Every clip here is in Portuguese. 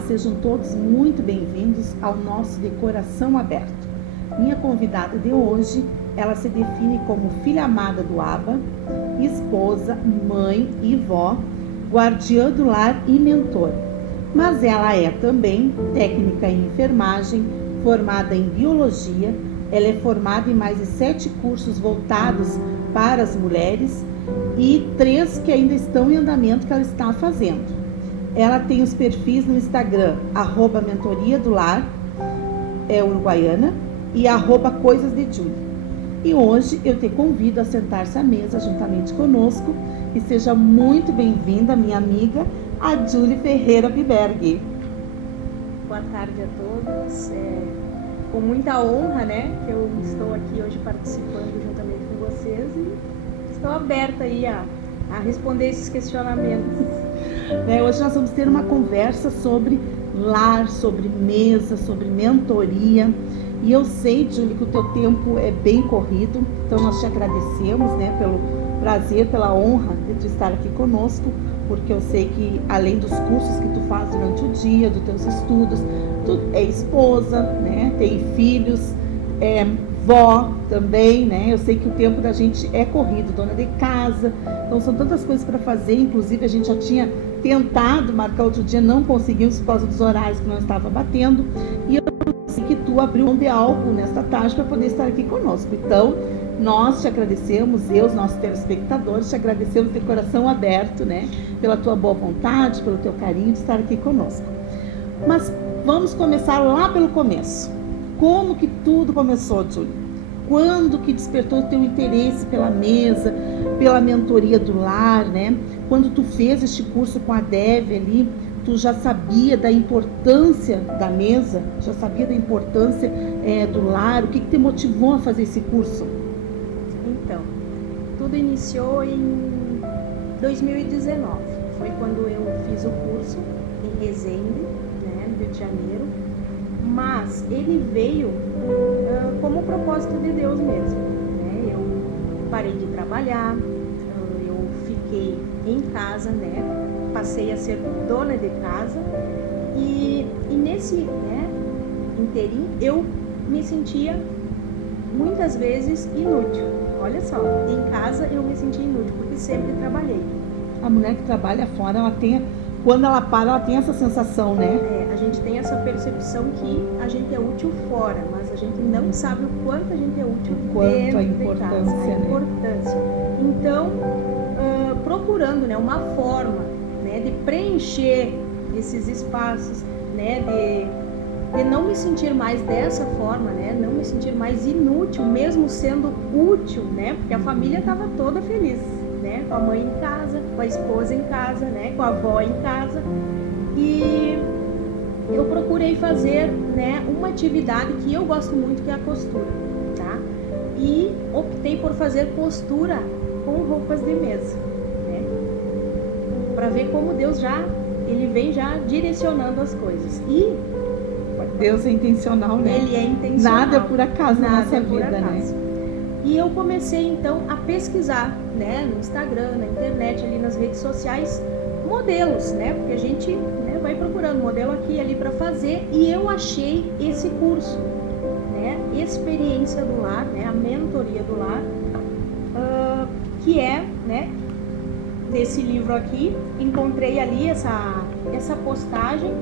sejam todos muito bem-vindos ao nosso De Coração Aberto. Minha convidada de hoje, ela se define como filha amada do Abba, esposa, mãe e vó, guardiã do lar e mentor. Mas ela é também técnica em enfermagem, formada em biologia, ela é formada em mais de 7 cursos voltados para as mulheres e 3 que ainda estão em andamento que ela está fazendo. Ela tem os perfis no Instagram, @mentoria do lar, uruguaiana, e @coisasdejulie. E hoje eu te convido a sentar-se à mesa juntamente conosco e seja muito bem-vinda, minha amiga, a Julie Ferreira Biberg. Boa tarde a todos. Com muita honra, né, que eu estou aqui hoje participando juntamente com vocês e estou aberta aí a responder esses questionamentos. Hoje nós vamos ter uma conversa sobre lar, sobre mesa, sobre mentoria. E eu sei, Julie, que o teu tempo é bem corrido, então nós te agradecemos, né, pelo prazer, pela honra de tu estar aqui conosco, porque eu sei que além dos cursos que tu faz durante o dia, dos teus estudos, tu é esposa, né, tem filhos, é vó também, né? Eu sei que o tempo da gente é corrido, dona de casa, então são tantas coisas para fazer. Inclusive a gente já tinha tentado marcar outro dia, não conseguimos por causa dos horários que não estava batendo, e eu sei que tu abriu mão de algo nesta tarde para poder estar aqui conosco. Então nós te agradecemos, os nossos telespectadores, te agradecemos de coração aberto, né, pela tua boa vontade, pelo teu carinho de estar aqui conosco. Mas vamos começar lá pelo começo. Como que tudo começou, Julie? Quando que despertou o teu interesse pela mesa, pela mentoria do lar, né? Quando tu fez este curso com a Dev ali, tu já sabia da importância da mesa? Já sabia da importância do lar? O que te motivou a fazer esse curso? Então, tudo iniciou em 2019. Foi quando eu fiz o curso em Resende, né, no Rio de Janeiro. Mas ele veio como propósito de Deus mesmo, né? Eu parei de trabalhar, eu fiquei em casa, né? Passei a ser dona de casa e nesse, né, inteirinho eu me sentia muitas vezes inútil. Olha só, em casa eu me sentia inútil porque sempre trabalhei. A mulher que trabalha fora, quando ela para, ela tem essa sensação, né? A gente tem essa percepção que a gente é útil fora, mas a gente não sabe o quanto a gente é útil dentro a importância, de casa, né? A importância. Então, procurando, né, uma forma, né, de preencher esses espaços, né, de não me sentir mais dessa forma, né, não me sentir mais inútil, mesmo sendo útil, né, porque a família estava toda feliz, né, com a mãe em casa, com a esposa em casa, né, com a avó em casa. E eu procurei fazer, né, uma atividade que eu gosto muito, que é a costura, tá? E optei por fazer costura com roupas de mesa, né? Para ver como Deus ele vem já direcionando as coisas. E Deus é intencional, né? Ele é intencional. Nada é por acaso na nossa vida, né? E eu comecei então a pesquisar, né, no Instagram, na internet, ali nas redes sociais, modelos, né? Porque a gente, né, vai procurando modelo aqui e ali para fazer, e eu achei esse curso, né? Experiência do lar, né? A mentoria do lar, que é, né, desse livro aqui. Encontrei ali essa postagem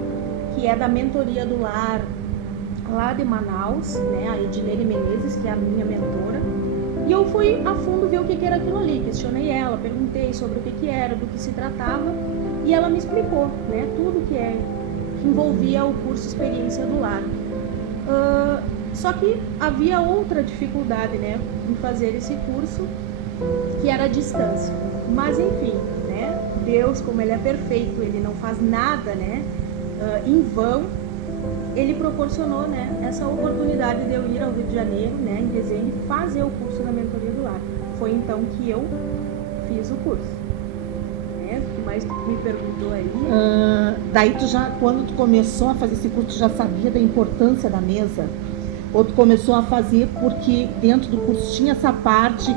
que é da mentoria do lar lá de Manaus, né? A Edilene Menezes, que é a minha mentora. E eu fui a fundo ver o que era aquilo ali, questionei ela, perguntei sobre o que era, do que se tratava, e ela me explicou, né, tudo que envolvia o curso Experiência do Lar. Só que havia outra dificuldade, né, em fazer esse curso, que era a distância. Mas enfim, né, Deus, como Ele é perfeito, Ele não faz nada, né, em vão. Ele proporcionou, né, essa oportunidade de eu ir ao Rio de Janeiro, né, em Resende, fazer o curso da mentoria do lar. Foi então que eu fiz o curso. Né? O que mais tu me perguntou aí? Daí quando tu começou a fazer esse curso, tu já sabia da importância da mesa? Ou tu começou a fazer porque dentro do curso tinha essa parte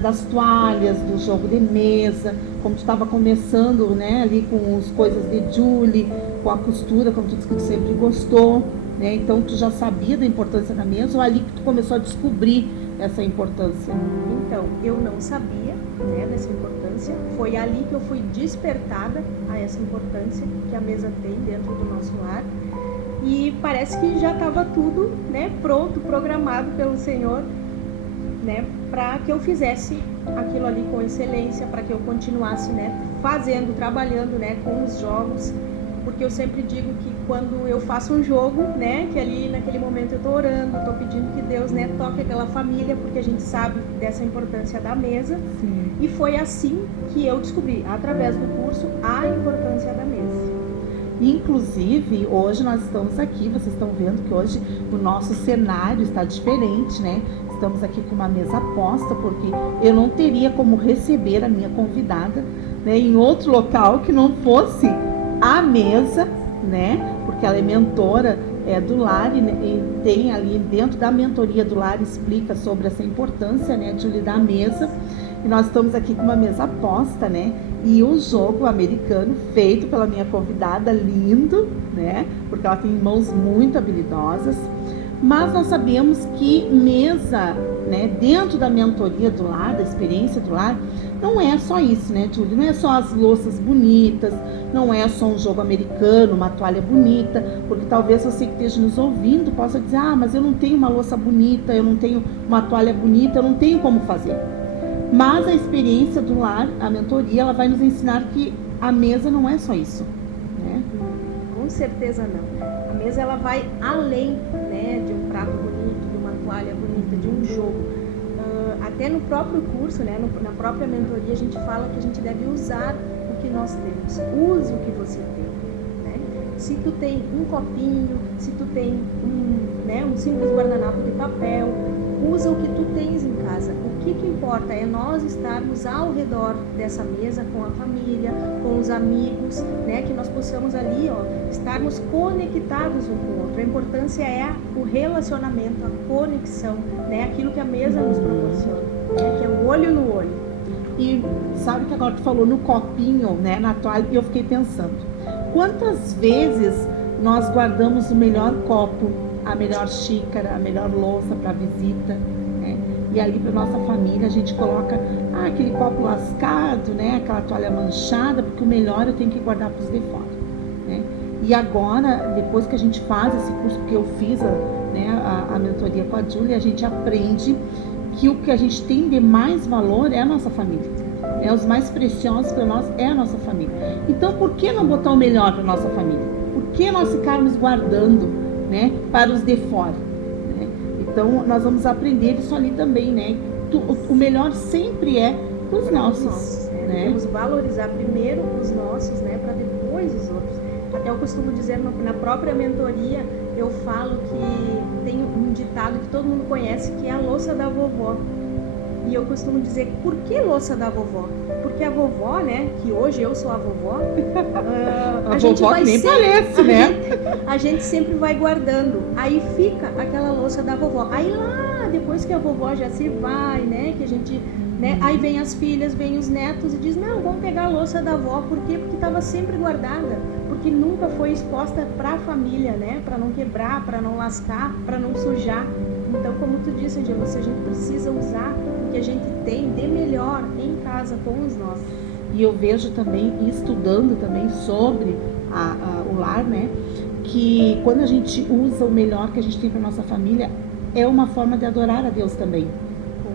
das toalhas, do jogo de mesa, como tu estava começando, né, ali com as coisas de Julie, com a costura, como tu disse que tu sempre gostou, né? Então tu já sabia da importância da mesa ou ali que tu começou a descobrir essa importância? Então, eu não sabia, né, dessa importância. Foi ali que eu fui despertada a essa importância que a mesa tem dentro do nosso lar. E parece que já estava tudo, né, pronto, programado pelo Senhor, né, para que eu fizesse aquilo ali com excelência, para que eu continuasse, né, fazendo, trabalhando, né, com os jogos. Porque eu sempre digo que quando eu faço um jogo, né, que ali naquele momento eu tô orando, tô pedindo que Deus, né, toque aquela família, porque a gente sabe dessa importância da mesa. Sim. E foi assim que eu descobri, através do curso, a importância da mesa. Inclusive, hoje nós estamos aqui, vocês estão vendo que hoje o nosso cenário está diferente, né? Estamos aqui com uma mesa posta, porque eu não teria como receber a minha convidada, né, em outro local que não fosse a mesa, né? Porque ela é mentora do lar e tem ali dentro da mentoria do lar, explica sobre essa importância, né, de lidar a mesa. E nós estamos aqui com uma mesa posta, né? E o jogo americano feito pela minha convidada, lindo, né? Porque ela tem mãos muito habilidosas. Mas nós sabemos que mesa, né, dentro da mentoria do lar, da experiência do lar, não é só isso, né, Julie? Não é só as louças bonitas, não é só um jogo americano, uma toalha bonita, porque talvez você que esteja nos ouvindo possa dizer, ah, mas eu não tenho uma louça bonita, eu não tenho uma toalha bonita, eu não tenho como fazer. Mas a experiência do lar, a mentoria, ela vai nos ensinar que a mesa não é só isso, né? Com certeza não. A mesa ela vai além, né, de um prato bonito, de uma toalha bonita, de um jogo. Até no próprio curso, né, na própria mentoria, a gente fala que a gente deve usar o que nós temos. Use o que você tem, né? Se tu tem um copinho, se tu tem um simples guardanapo de papel, usa o que tu tens em casa. O que importa é nós estarmos ao redor dessa mesa com a família, com os amigos, né? Que nós possamos ali, ó, estarmos conectados um com o outro. A importância é o relacionamento, a conexão, né? Aquilo que a mesa nos proporciona, né? Que é o olho no olho. E sabe que agora tu falou no copinho, né, na toalha, e eu fiquei pensando, quantas vezes nós guardamos o melhor copo, a melhor xícara, a melhor louça para visita, né? E ali para nossa família a gente coloca aquele copo lascado, né? Aquela toalha manchada, porque o melhor eu tenho que guardar para os de fora, né? E agora, depois que a gente faz esse curso, porque eu fiz a mentoria com a Julie, a gente aprende que o que a gente tem de mais valor é a nossa família. Os mais preciosos para nós é a nossa família. Então, por que não botar o melhor para nossa família? Por que nós ficarmos guardando, né, para os de fora, né? Então nós vamos aprender isso ali também, né? O melhor sempre é para os nossos, né? Devemos valorizar primeiro os nossos, né, para depois os outros. Até eu costumo dizer na própria mentoria, eu falo que tem um ditado que todo mundo conhece, que é a louça da vovó. E eu costumo dizer, por que louça da vovó? Porque a vovó, né, que hoje eu sou a vovó, a gente vovó vai nem sempre, parece, né? A gente sempre vai guardando. Aí fica aquela louça da vovó. Aí lá, depois que a vovó já se vai, né, que a gente, né, aí vem as filhas, vem os netos e diz, não, vamos pegar a louça da avó. Por quê? Porque estava sempre guardada. Porque nunca foi exposta para a família, né, para não quebrar, para não lascar, para não sujar. Então, como tu disse, Angela, a gente precisa usar o que a gente tem de melhor em casa com os nossos. E eu vejo também, estudando também sobre o lar, né, que quando a gente usa o melhor que a gente tem para nossa família, é uma forma de adorar a Deus também,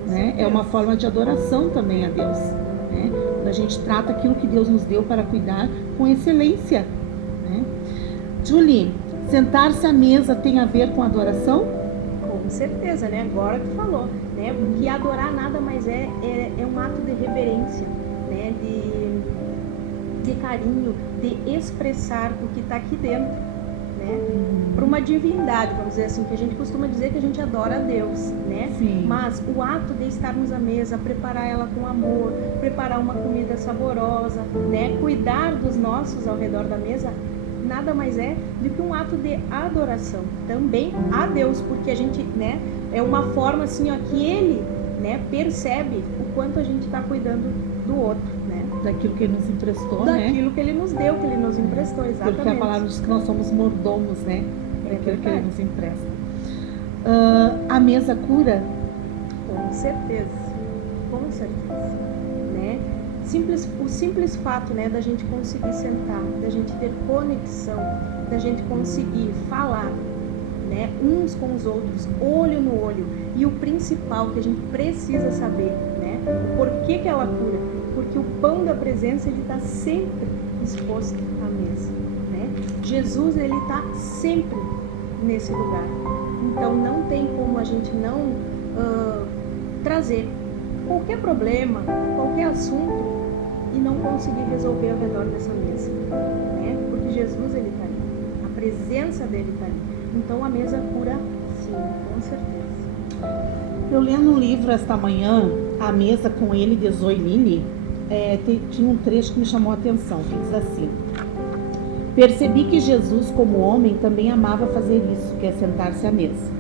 né? É uma forma de adoração também a Deus, né? Quando a gente trata aquilo que Deus nos deu para cuidar com excelência, né? Julie, sentar-se à mesa tem a ver com adoração? Com certeza, né? Agora que falou, né? Porque adorar nada mais é um ato de reverência, né? De carinho, de expressar o que está aqui dentro, né? Para uma divindade, vamos dizer assim, que a gente costuma dizer que a gente adora a Deus, né? Sim. Mas o ato de estarmos à mesa, preparar ela com amor, preparar uma comida saborosa, né? Cuidar dos nossos ao redor da mesa, nada mais é do que um ato de adoração também a Deus, porque a gente, né, é uma forma assim, ó, que Ele né, percebe o quanto a gente está cuidando do outro, né? Daquilo que ele nos emprestou, né? Daquilo que ele nos deu, que ele nos emprestou, exatamente. Porque a palavra diz que nós somos mordomos, né? É Daquilo que verdade. ele nos empresta. A mesa cura? Com certeza, né? O simples fato, né, da gente conseguir sentar, da gente ter conexão, da gente conseguir falar, né, uns com os outros, olho no olho. E o principal que a gente precisa saber, né, o porquê que ela cura, porque o pão da presença ele está sempre exposto à mesa, né? Jesus ele está sempre nesse lugar. Então não tem como a gente não trazer qualquer problema, qualquer assunto e não conseguir resolver ao redor dessa mesa, né? Porque Jesus ele está ali, a presença dele está ali. Então a mesa cura sim, com certeza. Eu lendo um livro esta manhã, A Mesa com Ele, de Zoe Lini, tinha um trecho que me chamou a atenção, que diz assim: percebi que Jesus, como homem, também amava fazer isso, que é sentar-se à mesa.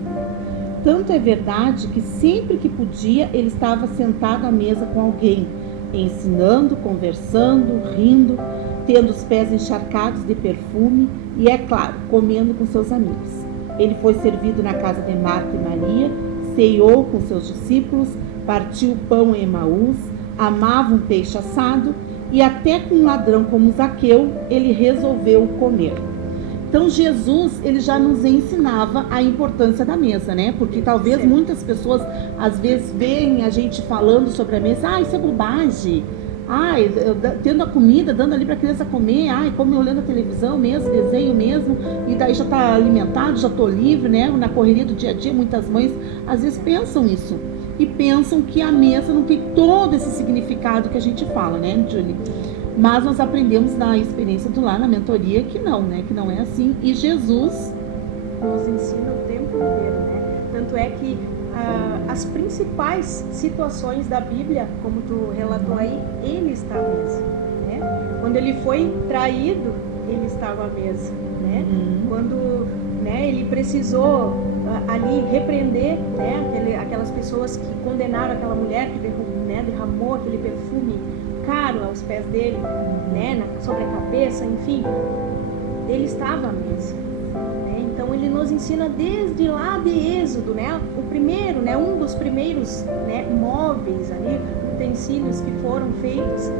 Tanto é verdade que sempre que podia, ele estava sentado à mesa com alguém, ensinando, conversando, rindo, tendo os pés encharcados de perfume e, é claro, comendo com seus amigos. Ele foi servido na casa de Marta e Maria, ceiou com seus discípulos, partiu o pão em Emaús, amava um peixe assado e até com um ladrão como Zaqueu, ele resolveu comer. Então Jesus, ele já nos ensinava a importância da mesa, né? Porque talvez muitas pessoas, às vezes, veem a gente falando sobre a mesa, isso é bobagem. Tendo a comida, dando ali para a criança comer, come olhando a televisão mesmo, desenho mesmo, e daí já está alimentado, já estou livre, né? Na correria do dia a dia, muitas mães às vezes pensam isso. E pensam que a mesa não tem todo esse significado que a gente fala, né, Julie? Mas nós aprendemos na experiência do lar, na mentoria, que não, né? Que não é assim. E Jesus nos ensina o tempo inteiro, né? Tanto é que as principais situações da Bíblia, como tu relatou aí, ele está à mesa, né? Quando ele foi traído, ele estava à mesa, né? Quando, né, ele precisou ali repreender, né, aquelas pessoas que condenaram aquela mulher que derramou aquele perfume caro aos pés dele, né, sobre a cabeça, enfim, ele estava à mesa, né? Então ele nos ensina desde lá de Êxodo, né, o primeiro, né, um dos primeiros, né, móveis ali, utensílios que foram feitos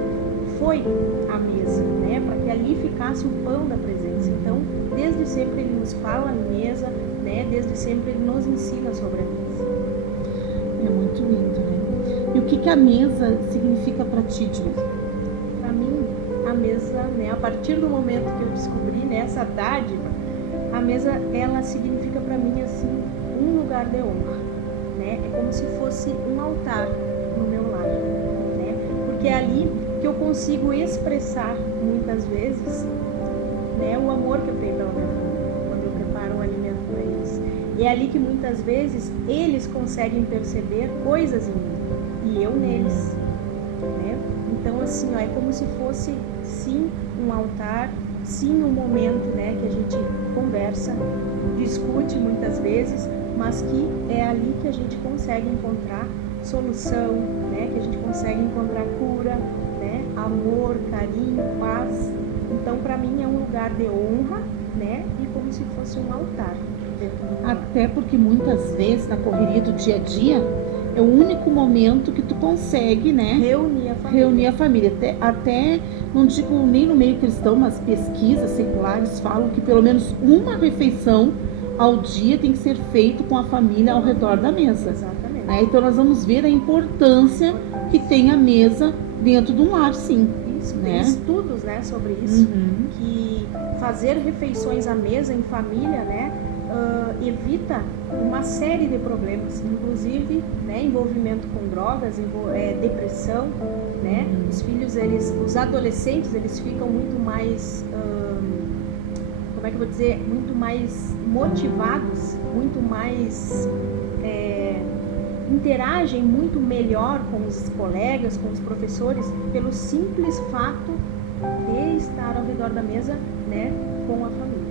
foi a mesa, né, para que ali ficasse o pão da presença. Então desde sempre ele nos fala a mesa, né, desde sempre ele nos ensina sobre a mesa. É muito lindo, né? E o que a mesa significa para ti, Julie? Para mim, a mesa, né, a partir do momento que eu descobri, né, essa dádiva, a mesa, ela significa para mim, assim, um lugar de honra, né? É como se fosse um altar no meu lar, né? Porque é ali que eu consigo expressar, muitas vezes, né, o amor que eu tenho pela minha família, quando eu preparo um alimento para eles. E é ali que, muitas vezes, eles conseguem perceber coisas em mim. E eu neles, né? Então, assim, é como se fosse, sim, um altar, sim, um momento, né, que a gente conversa, discute muitas vezes, mas que é ali que a gente consegue encontrar solução, né, que a gente consegue encontrar cura, né, amor, carinho, paz. Então, para mim, é um lugar de honra, né, e como se fosse um altar. Até porque muitas vezes, na correria do dia a dia, é o único momento que tu consegue, né, reunir a família. Até, não digo nem no meio cristão, mas pesquisas seculares falam que pelo menos uma refeição ao dia tem que ser feito com a família ao redor da mesa. Exatamente. Né? Então nós vamos ver a importância que tem a mesa dentro de um lar, sim. Isso, né? Tem estudos, né, sobre isso, que fazer refeições à mesa em família, né, evita uma série de problemas, inclusive, né, envolvimento com drogas, depressão, né? Os filhos, os adolescentes, eles ficam muito mais, como é que eu vou dizer, muito mais motivados, muito mais, interagem muito melhor com os colegas, com os professores, pelo simples fato de estar ao redor da mesa, né, com a família.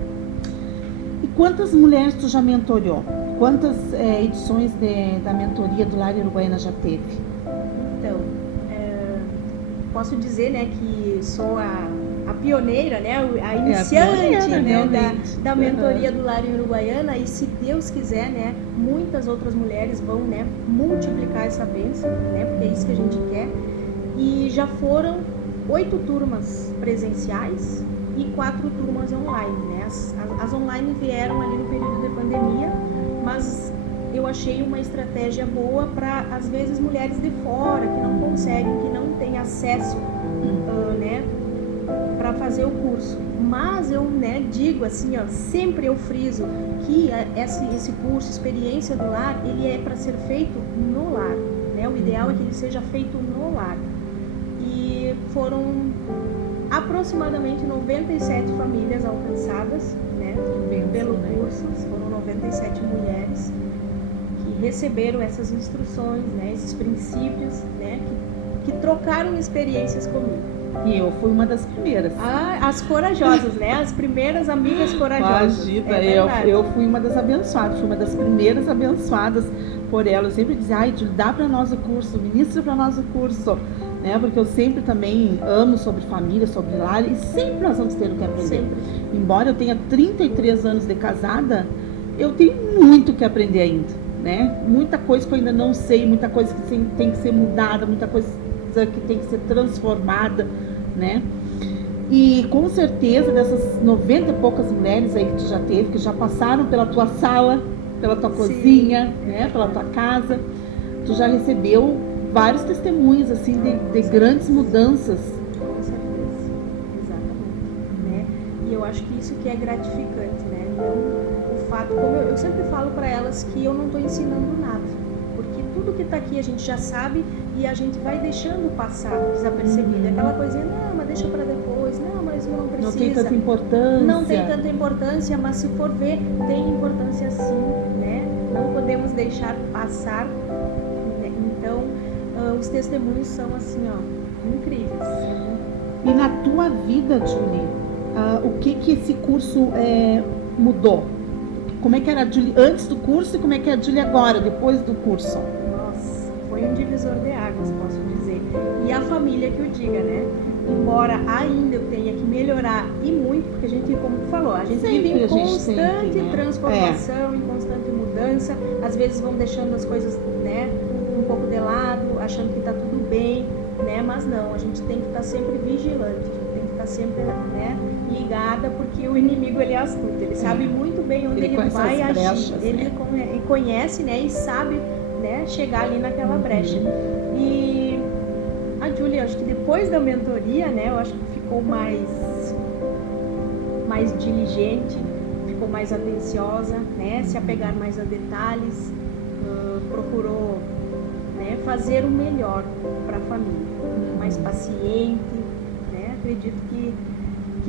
E quantas mulheres tu já mentoriou? Quantas edições da mentoria do Lar Uruguaiana já teve? Então, posso dizer, né, que sou a pioneira, né, a iniciante, né, da mentoria do Lar Uruguaiana, e se Deus quiser, né, muitas outras mulheres vão, né, multiplicar essa bênção, né, porque é isso que a gente quer. E já foram 8 turmas presenciais e 4 turmas online, né? As online vieram ali no período de pandemia, mas eu achei uma estratégia boa para, às vezes, mulheres de fora que não conseguem, que não têm acesso, né, para fazer o curso. Mas eu, né, digo assim, ó, sempre eu friso que esse curso, Experiência do Lar, ele é para ser feito no lar, né? O ideal é que ele seja feito no lar. E foram aproximadamente 97 famílias alcançadas, né, pelo curso. Foram 97 mulheres que receberam essas instruções, né, esses princípios, né, que trocaram experiências comigo. E eu fui uma das primeiras. As corajosas, né? As primeiras amigas corajosas. Imagina, eu fui uma das abençoadas, fui uma das primeiras abençoadas por ela. Eu sempre dizia, dá para nós o curso, ministra para nós o curso, né? Porque eu sempre também amo sobre família, sobre lar, e sempre nós vamos ter o que aprender. Sempre. Embora eu tenha 33 anos de casada, eu tenho muito que aprender ainda, né? Muita coisa que eu ainda não sei, muita coisa que tem que ser mudada, muita coisa que tem que ser transformada, né? E com certeza dessas 90 e poucas mulheres aí que tu já teve, que já passaram pela tua sala, pela tua cozinha, né? Pela tua casa, tu já recebeu vários testemunhos assim de grandes mudanças. Com certeza, exatamente, né? E eu acho que isso que é gratificante, né? Então, o fato, como eu sempre falo para elas, que eu não estou ensinando nada. Porque tudo que está aqui a gente já sabe e a gente vai deixando passar desapercebido. Aquela coisinha, não, mas deixa para depois, não, mas não precisa. Não tem tanta importância. Não tem tanta importância, mas se for ver, tem importância sim, né? Não podemos deixar passar, né? Então, os testemunhos são assim, ó, incríveis. E na tua vida, Julie, o que esse curso mudou? Como é que era a Julie antes do curso e como é que é a Julie agora, depois do curso? Nossa, foi um divisor de águas, posso dizer. E a família que o diga, né? Embora ainda eu tenha que melhorar e muito, porque a gente, como tu falou, a gente vive em constante transformação, em constante mudança. Às vezes vão deixando as coisas, né, um pouco de lado, achando que tá tudo bem, né? Mas não, a gente tem que estar sempre vigilante, a gente tem que estar sempre, né, ligada, porque o inimigo ele é astuto, ele sabe muito bem onde ele vai agir, brechas, ele conhece, né, e sabe, né, chegar ali naquela brecha. E a Julie, acho que depois da mentoria, né, eu acho que ficou mais diligente, ficou mais atenciosa, né, se apegar mais a detalhes, procurou, né, fazer o melhor para a família, mais paciente, né, acredito que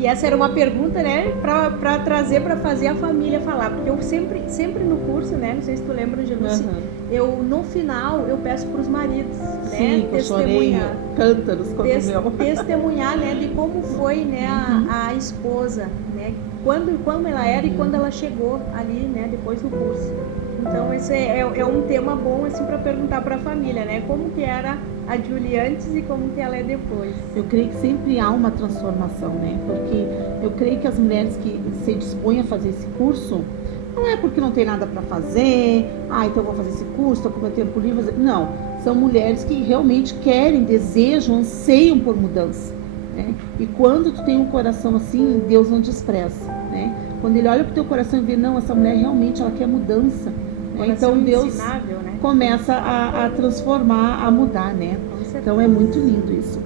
essa era uma pergunta, né, para trazer, para fazer a família falar, porque eu sempre no curso, né, não sei se tu lembra, Janucci, eu no final eu peço para os maridos, né, testemunhar, cântaros como testemunhar, né, de como foi, né, a esposa, né, quando ela era e quando ela chegou ali, né, depois do curso. Então esse é um tema bom assim para perguntar para a família, né, como que era a Julie antes e como que ela é depois. Eu creio que sempre há uma transformação, né? Porque eu creio que as mulheres que se dispõem a fazer esse curso, não é porque não tem nada para fazer, então eu vou fazer esse curso, estou com meu tempo livre. Não, são mulheres que realmente querem, desejam, anseiam por mudança, né? E quando tu tem um coração assim, Deus não despreza, né? Quando Ele olha para o teu coração e vê, não, essa mulher realmente ela quer mudança, né? Então Deus, né, começa a transformar, a mudar, né? Então é muito lindo isso.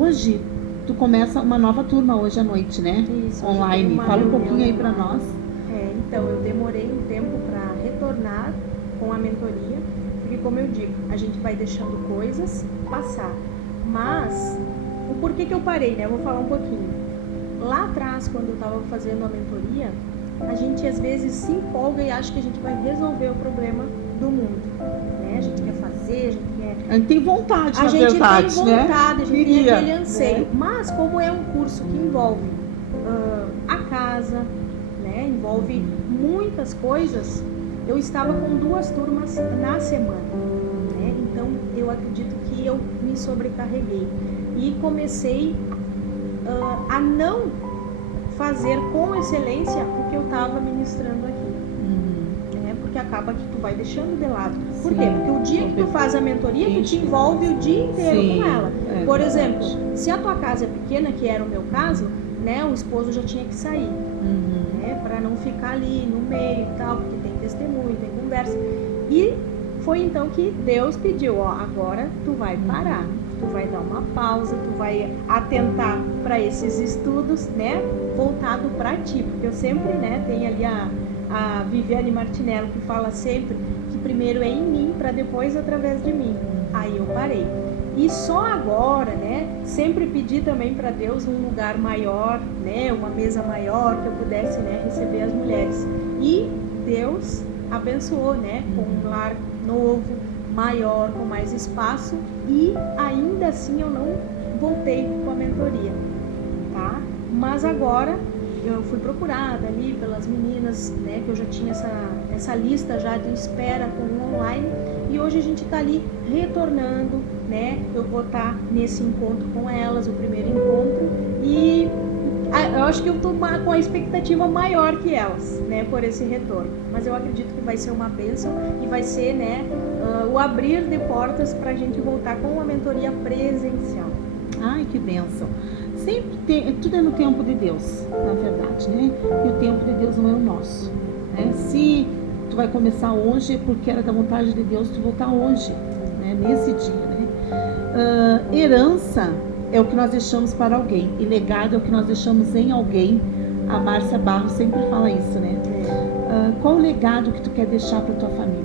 Hoje tu começa uma nova turma hoje à noite, né? Isso, online. Fala um pouquinho aí para nós. Então eu demorei um tempo para retornar com a mentoria, porque como eu digo, a gente vai deixando coisas passar. Mas o porquê que eu parei, né? Eu vou falar um pouquinho. Lá atrás, quando eu estava fazendo a mentoria, a gente às vezes se empolga e acha que a gente vai resolver o problema do mundo, né? A gente quer fazer, a gente tem vontade, a gente tem vontade, né? A gente tem aquele anseio, né? Mas como é um curso que envolve a casa, né? Envolve muitas coisas, eu estava com 2 turmas na semana, né? Então eu acredito que eu me sobrecarreguei e comecei a não fazer com excelência o que eu estava ministrando aqui, né? Porque acaba que tu vai deixando de lado. Por quê? Porque o dia que tu faz a mentoria, tu te envolve o dia inteiro com ela. Por exemplo, se a tua casa é pequena, que era o meu caso, né? O esposo já tinha que sair, né? Para não ficar ali no meio e tal, porque tem testemunho, tem conversa. E foi então que Deus pediu, ó, agora tu vai parar, tu vai dar uma pausa, tu vai atentar para esses estudos, né, voltado para ti, porque eu sempre, né, tenho ali a Viviane Martinello que fala sempre que primeiro é em mim para depois através de mim. Aí eu parei. E só agora, né, sempre pedi também para Deus um lugar maior, né, uma mesa maior que eu pudesse, né, receber as mulheres. E Deus abençoou, né, com um lar novo, maior, com mais espaço, e ainda assim eu não voltei com a mentoria, tá? Mas agora eu fui procurada ali pelas meninas, né, que eu já tinha essa lista já de espera com o online, e hoje a gente tá ali retornando, né? Eu vou estar nesse encontro com elas, o primeiro encontro, e eu acho que eu tô com a expectativa maior que elas, né, por esse retorno. Mas eu acredito que vai ser uma bênção e vai ser, né, o abrir de portas para a gente voltar com uma mentoria presencial. Ai, que bênção. Sempre tem, tudo é no tempo de Deus, na verdade, né? E o tempo de Deus não é o nosso, né? Se tu vai começar hoje, é porque era da vontade de Deus tu voltar hoje, né? Nesse dia, né? Herança é o que nós deixamos para alguém, e legado é o que nós deixamos em alguém. A Márcia Barros sempre fala isso, né? Qual o legado que tu quer deixar para tua família?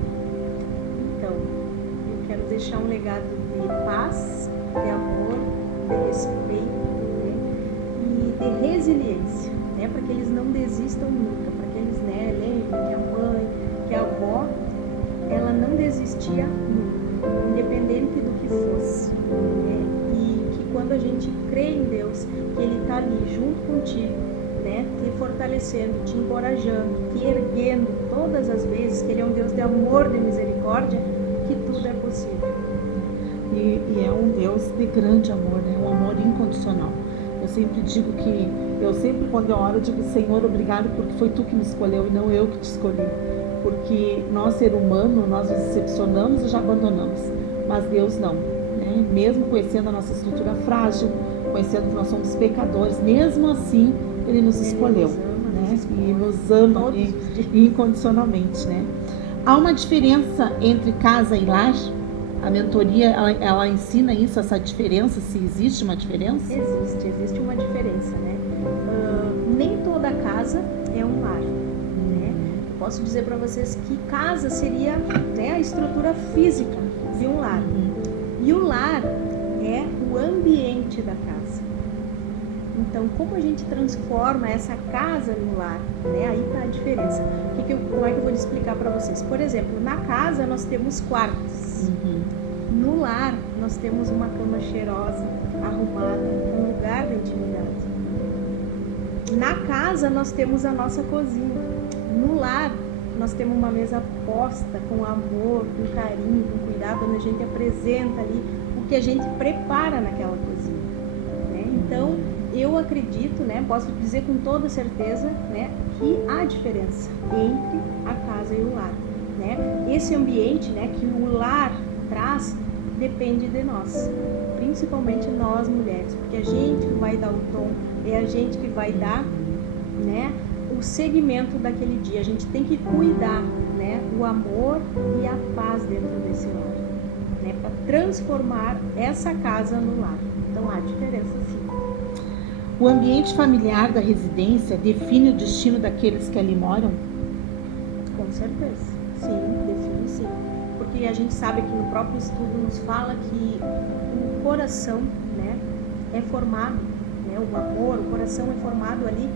Então, eu quero deixar um legado de paz, de amor, de respeito, né? E de resiliência, né? Para que eles não desistam nunca, para que eles, né, lembrem que a mãe, que a avó, ela não desistia nunca, independente do que fosse, né? Quando a gente crê em Deus, que Ele está ali junto contigo, né, te fortalecendo, te encorajando, te erguendo todas as vezes, que Ele é um Deus de amor, de misericórdia, que tudo é possível. E é um Deus de grande amor, né, um amor incondicional. Eu sempre digo que, quando eu oro, eu digo, Senhor, obrigado porque foi Tu que me escolheu e não eu que te escolhi. Porque nós, ser humano, nós nos decepcionamos e já abandonamos, mas Deus não. Né? Mesmo conhecendo a nossa estrutura frágil, conhecendo que nós somos pecadores, mesmo assim Ele nos escolheu, né? E nos ama incondicionalmente, né? Há uma diferença entre casa e lar? A mentoria, ela ensina isso, essa diferença, se existe uma diferença? Existe uma diferença, né? Nem toda casa é um lar, né? Eu posso dizer para vocês que casa seria, né, a estrutura física de um lar. E o lar é o ambiente da casa. Então, como a gente transforma essa casa no lar, né? Aí está a diferença. Como é que eu vou explicar para vocês? Por exemplo, na casa nós temos quartos. No lar nós temos uma cama cheirosa, arrumada, um lugar de intimidade. Na casa nós temos a nossa cozinha. No lar nós temos uma mesa posta com amor, com carinho, com cuidado, onde a gente apresenta ali o que a gente prepara naquela cozinha, né? Então, eu acredito, né, posso dizer com toda certeza, né, que há diferença entre a casa e o lar, né? Esse ambiente, né, que o lar traz depende de nós, principalmente nós mulheres, porque a gente que vai dar o tom, é a gente que vai dar, né, o segmento daquele dia. A gente tem que cuidar, né, o amor e a paz dentro desse lar, né, para transformar essa casa no lar. Então há diferença sim. O ambiente familiar da residência define o destino daqueles que ali moram? Com certeza, sim, define sim. Porque a gente sabe que no próprio estudo nos fala que o coração, né, é formado, né, o amor, o coração é formado ali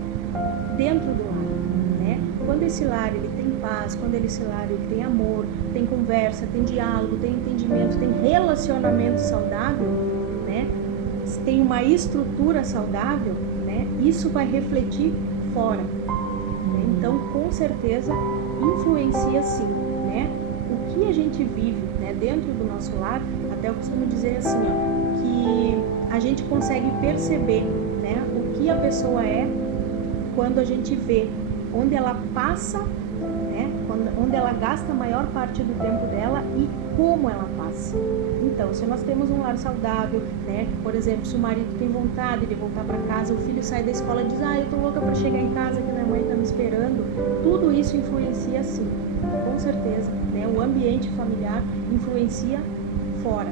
dentro do lar, né? Quando esse lar ele tem paz, quando esse lar ele tem amor, tem conversa, tem diálogo, tem entendimento, tem relacionamento saudável, né? Tem uma estrutura saudável, né? Isso vai refletir fora, né? Então, com certeza, influencia sim, né? O que a gente vive, né, dentro do nosso lar, até eu costumo dizer assim, ó, que a gente consegue perceber, né, o que a pessoa é quando a gente vê onde ela passa, né, onde ela gasta a maior parte do tempo dela e como ela passa. Então, se nós temos um lar saudável, né, por exemplo, se o marido tem vontade de voltar para casa, o filho sai da escola e diz, eu tô louca para chegar em casa que minha mãe tá me esperando, tudo isso influencia sim, com certeza, né, o ambiente familiar influencia fora.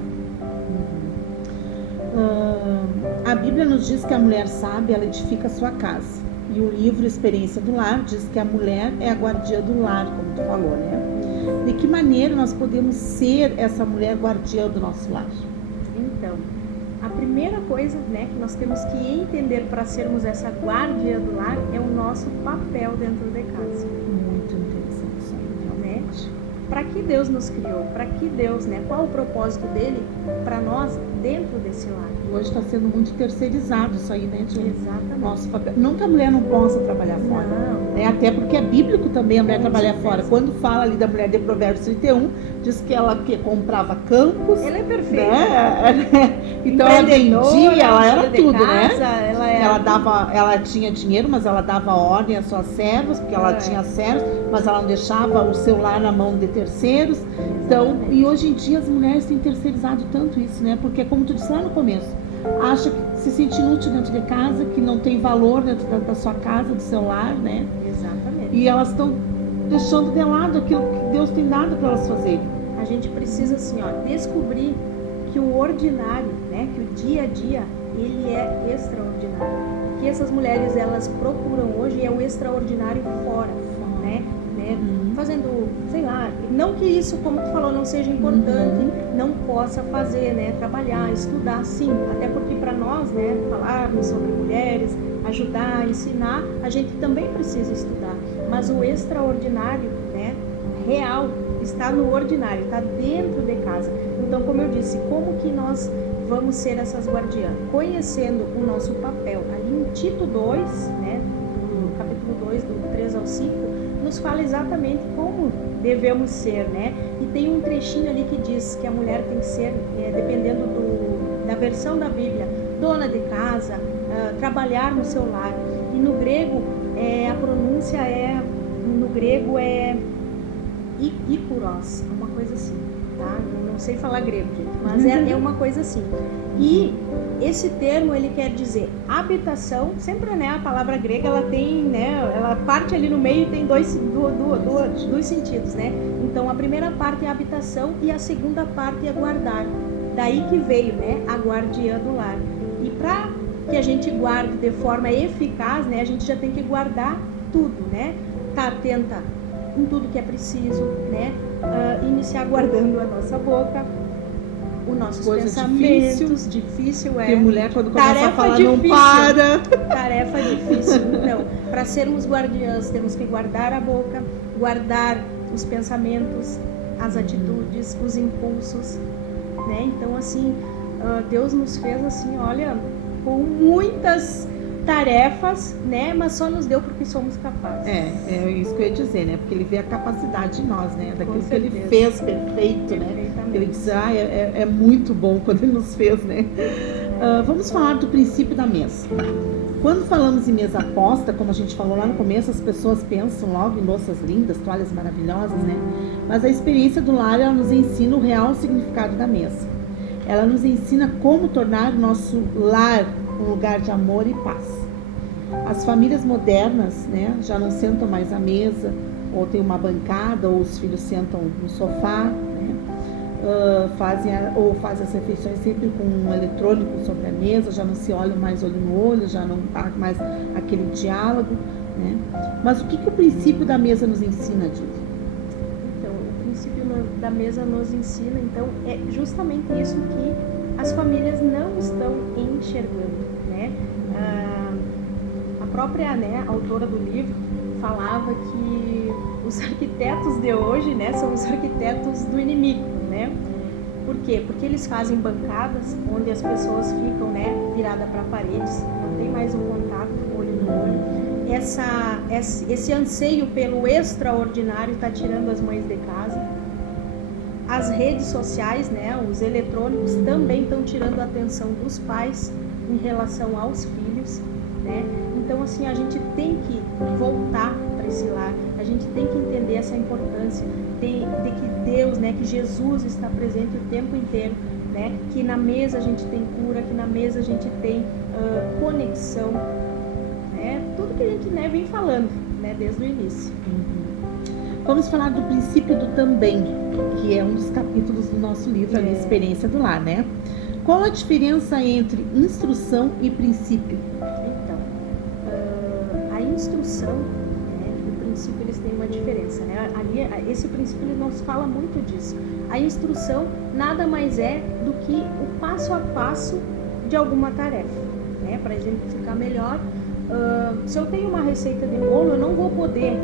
A Bíblia nos diz que a mulher sábia, ela edifica a sua casa. E o livro Experiência do Lar diz que a mulher é a guardiã do lar, como tu falou, né? De que maneira nós podemos ser essa mulher guardiã do nosso lar? Então, a primeira coisa, né, que nós temos que entender para sermos essa guardiã do lar é o nosso papel dentro de casa. Muito interessante isso aí, realmente. Né? Para que Deus nos criou? Para que Deus, né? Qual o propósito dele para nós dentro desse lar? Hoje está sendo muito terceirizado isso aí, né, Tia? Exatamente. Nosso papel. Não que a mulher não possa trabalhar fora. Não. Né? Até porque é bíblico também a mulher trabalhar certeza. fora. Quando fala ali da mulher de Provérbios 31, diz que ela comprava campos. Ela é perfeita. Né? Então ela vendia, ela era tudo, casa, né? Ela tinha dinheiro, mas ela dava ordem às suas servas, porque ela tinha servos, mas ela não deixava o seu lar na mão de terceiros. Então, e hoje em dia as mulheres têm terceirizado tanto isso, né? Porque como tu disse lá no começo, acha que se sente inútil dentro de casa, que não tem valor dentro da sua casa, do seu lar, né? Exatamente. E elas estão deixando de lado aquilo que Deus tem dado para elas fazerem. A gente precisa, assim, ó, descobrir que o ordinário, né, que o dia a dia, ele é extraordinário. O que essas mulheres, elas procuram hoje é o extraordinário fora, né? Fazendo, sei lá, não que isso, como tu falou, não seja importante, não possa fazer, né, trabalhar, estudar, sim, até porque para nós, né, falarmos sobre mulheres, ajudar, ensinar, a gente também precisa estudar, mas o extraordinário, né, real, está no ordinário, está dentro de casa. Então, como eu disse, como que nós vamos ser essas guardiãs? Conhecendo o nosso papel. Ali em Tito 2, né, no capítulo 2, do 3 ao 5, nos fala exatamente como devemos ser, né? E tem um trechinho ali que diz que a mulher tem que ser, dependendo da versão da Bíblia, dona de casa, trabalhar no seu lar. E no grego, a pronúncia no grego é ikuros, uma coisa assim, tá? Não sei falar grego, gente, mas é uma coisa assim. E esse termo, ele quer dizer habitação, sempre, né, a palavra grega, ela tem, né, ela parte ali no meio e tem dois sentidos, né? Então, a primeira parte é habitação e a segunda parte é guardar. Daí que veio, né, a guardiã do lar. E para que a gente guarde de forma eficaz, né, a gente já tem que guardar tudo, né? Tá atenta em tudo que é preciso, né? Iniciar guardando a nossa boca, os nossos pensamentos. Difícil Porque mulher, quando começa tarefa a falar, difícil. não para. Tarefa difícil. Então, para sermos guardiãs, temos que guardar a boca, guardar os pensamentos, as atitudes, os impulsos, né? Então, assim, Deus nos fez assim, olha, com muitas tarefas, né? Mas só nos deu porque somos capazes. É isso que eu ia dizer, né? Porque ele vê a capacidade em nós, né? Daquilo que ele certeza. fez perfeito, né? Ele diz, é muito bom quando ele nos fez, né? Vamos falar do princípio da mesa. Quando falamos em mesa posta, como a gente falou lá no começo, as pessoas pensam logo em louças lindas, toalhas maravilhosas, né? Mas a experiência do lar, ela nos ensina o real significado da mesa. Ela nos ensina como tornar o nosso lar um lugar de amor e paz. As famílias modernas, né, já não sentam mais à mesa, ou tem uma bancada, ou os filhos sentam no sofá, né, fazem as refeições sempre com um eletrônico sobre a mesa, já não se olham mais olho no olho, já não há mais aquele diálogo, né? Mas o que o princípio da mesa nos ensina, Júlia? Então, o princípio da mesa nos ensina, então, é justamente isso que as famílias não estão enxergando, né? A própria, né, autora do livro falava que os arquitetos de hoje, né, são os arquitetos do inimigo, né? Por quê? Porque eles fazem bancadas onde as pessoas ficam, né, viradas para paredes, não tem mais um contato olho no olho. esse anseio pelo extraordinário está tirando as mães de casa. As redes sociais, né, os eletrônicos também estão tirando a atenção dos pais em relação aos filhos, né? Então, assim, a gente tem que voltar para esse lar, a gente tem que entender essa importância de que Deus, né, que Jesus está presente o tempo inteiro, né? Que na mesa a gente tem cura, que na mesa a gente tem conexão, né? Tudo que a gente, né, vem falando, né, desde o início. Vamos falar do princípio do também, que é um dos capítulos do nosso livro, a Experiência do Lar, né? Qual a diferença entre instrução e princípio? Então, a instrução, né, e o princípio, eles têm uma diferença, né? Ali, esse princípio, ele nos fala muito disso. A instrução nada mais é do que o passo a passo de alguma tarefa, né? Para exemplificar melhor, se eu tenho uma receita de bolo, eu não vou poder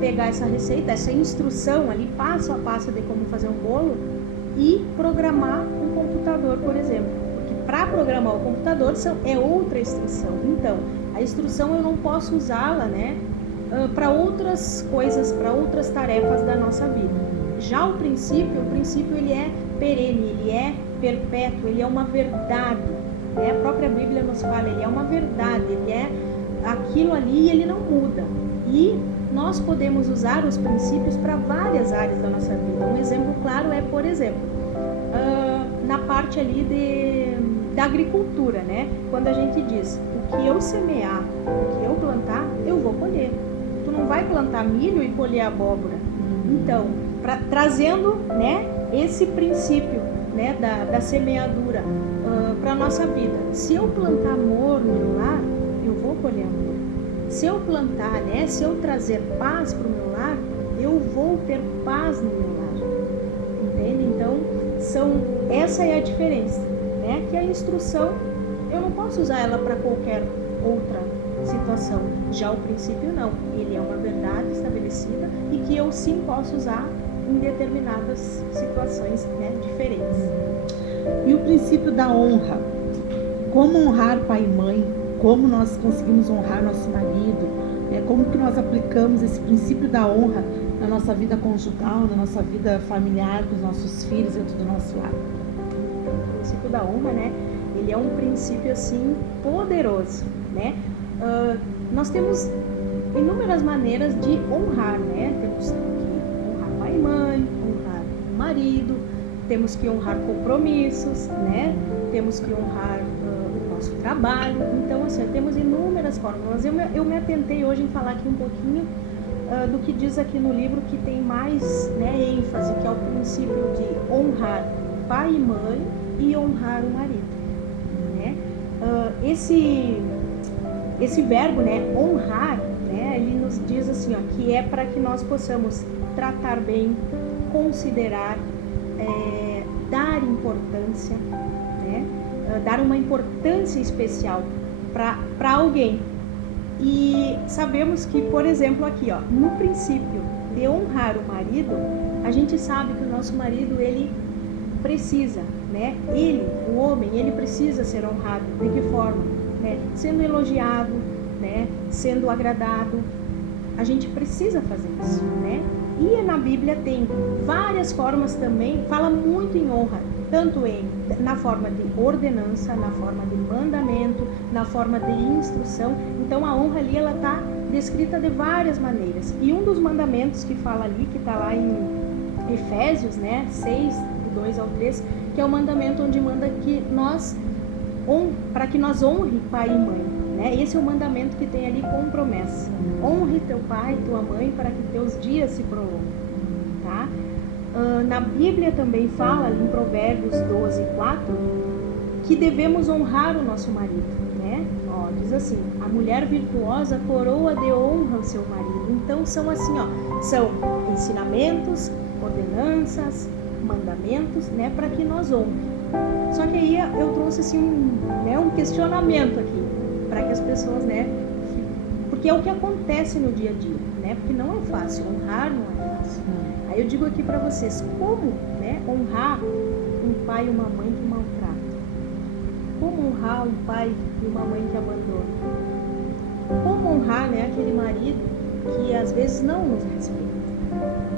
pegar essa receita, essa instrução ali, passo a passo de como fazer um bolo e programar um computador, por exemplo. Porque para programar o computador é outra instrução. Então, a instrução eu não posso usá-la, né, para outras coisas, para outras tarefas da nossa vida. Já o princípio ele é perene, ele é perpétuo, ele é uma verdade, né? A própria Bíblia nos fala, ele é uma verdade, ele é aquilo ali e ele não muda. E nós podemos usar os princípios para várias áreas da nossa vida. Um exemplo claro é, por exemplo, na parte ali da agricultura, né? Quando a gente diz, o que eu semear, o que eu plantar, eu vou colher. Tu não vai plantar milho e colher abóbora. Então, trazendo, né, esse princípio, né, da semeadura para a nossa vida. Se eu plantar amor no meu lar, eu vou colher amor. Se eu plantar, né, se eu trazer paz para o meu lar, eu vou ter paz no meu lar. Entende? Então, essa é a diferença, né? Que a instrução, eu não posso usar ela para qualquer outra situação. Já o princípio não. Ele é uma verdade estabelecida e que eu sim posso usar em determinadas situações, né, diferentes. E o princípio da honra? Como honrar pai e mãe? Como nós conseguimos honrar nosso marido? Como que nós aplicamos esse princípio da honra na nossa vida conjugal, na nossa vida familiar, com os nossos filhos, dentro do nosso lar? O princípio da honra, né? Ele é um princípio, assim, poderoso, né? Nós temos inúmeras maneiras de honrar, né? Temos que honrar pai e mãe, honrar o marido, temos que honrar compromissos, né? Temos que honrar o nosso trabalho. Então, assim, temos inúmeras formas. Mas eu me atentei hoje em falar aqui um pouquinho do que diz aqui no livro, que tem mais, né, ênfase, que é o princípio de honrar pai e mãe e honrar o marido, né? Esse verbo, né, honrar, né, ele nos diz assim, ó, que é para que nós possamos tratar bem, considerar, dar importância, né, dar uma importância especial para alguém. E sabemos que, por exemplo, aqui, ó, no princípio de honrar o marido, a gente sabe que o nosso marido, ele precisa, né? Ele, o homem, ele precisa ser honrado. De que forma? Né? Sendo elogiado, né? Sendo agradado. A gente precisa fazer isso, né? E na Bíblia tem várias formas também, fala muito em honra, tanto na forma de ordenança, na forma de mandamento, na forma de instrução. Então a honra ali, ela está descrita de várias maneiras. E um dos mandamentos que fala ali, que está lá em Efésios, né, 6, do 2 ao 3, que é o mandamento onde manda que para que nós honre pai e mãe, né? Esse é o mandamento que tem ali com promessa. Honre teu pai e tua mãe para que teus dias se prolonguem, tá? Na Bíblia também fala, ali em Provérbios 12, 4, que devemos honrar o nosso marido, né? Ó, diz assim, a mulher virtuosa coroa de honra o seu marido. Então são assim, ó, são ensinamentos, ordenanças, mandamentos, né, para que nós honremos. Só que aí eu trouxe assim um questionamento aqui, para que as pessoas, né, porque é o que acontece no dia a dia, né, porque não é fácil, honrar não é fácil. Aí eu digo aqui para vocês, como, né, honrar um pai e uma mãe que maltratam? Como honrar um pai e uma mãe que abandonam? como honrar, né, aquele marido que às vezes não nos respeita.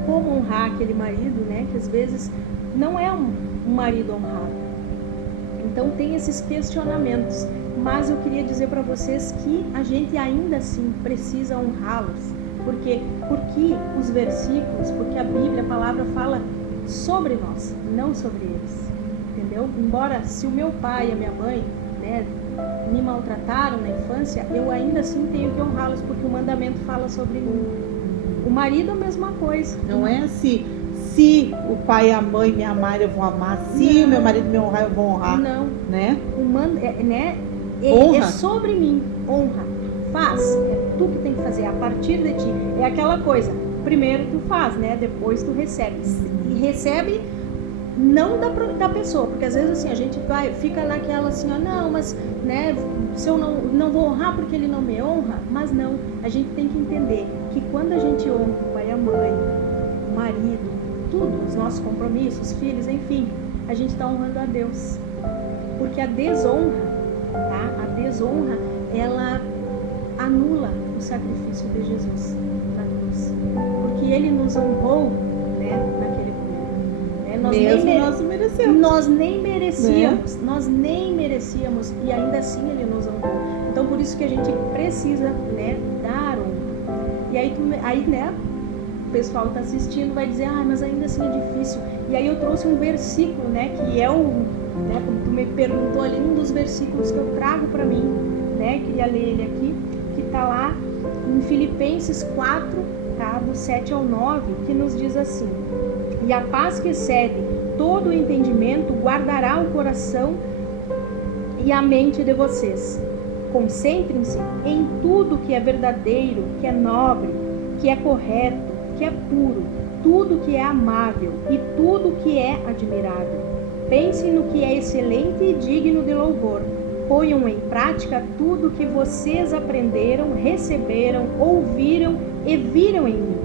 Como honrar aquele marido, né, que às vezes não é um marido honrado. Então tem esses questionamentos, mas eu queria dizer para vocês que a gente ainda assim precisa honrá-los. Porque os versículos, porque a Bíblia, a palavra fala sobre nós, não sobre eles. Entendeu? Embora se o meu pai e a minha mãe, né, me maltrataram na infância, eu ainda assim tenho que honrá-los, porque o mandamento fala sobre mim. O marido é a mesma coisa. Não é assim, se o pai e a mãe me amarem, eu vou amar. Se o meu marido me honrar, eu vou honrar. Não. Né? É sobre mim. Honra. Faz. É tu que tem que fazer. A partir de ti. É aquela coisa. Primeiro tu faz, né? Depois tu recebes. E recebe não da pessoa. Porque às vezes assim, a gente fica naquela assim, ó, não, mas, né, se eu não vou honrar porque ele não me honra. Mas não. A gente tem que entender que quando a gente honra o pai e a mãe, o marido, tudo, os nossos compromissos, filhos, enfim, a gente está honrando a Deus. Porque a desonra, tá? A desonra, ela anula o sacrifício de Jesus na cruz. Porque ele nos honrou, né, naquele momento. Né? Nós nem merecíamos. Né? Nós nem merecíamos e ainda assim ele nos honrou. Então por isso que a gente precisa, né, dar honra. E aí, né, o pessoal que está assistindo vai dizer, mas ainda assim é difícil. E aí eu trouxe um versículo, né, que é né, como tu me perguntou ali, um dos versículos que eu trago para mim, né, queria ler ele aqui, que está lá em Filipenses 4, tá, do 7 ao 9, que nos diz assim: e a paz que excede todo o entendimento guardará o coração e a mente de vocês. Concentrem-se em tudo que é verdadeiro, que é nobre, que é correto, que é puro, tudo que é amável e tudo que é admirável. Pensem no que é excelente e digno de louvor. Ponham em prática tudo que vocês aprenderam, receberam, ouviram e viram em mim.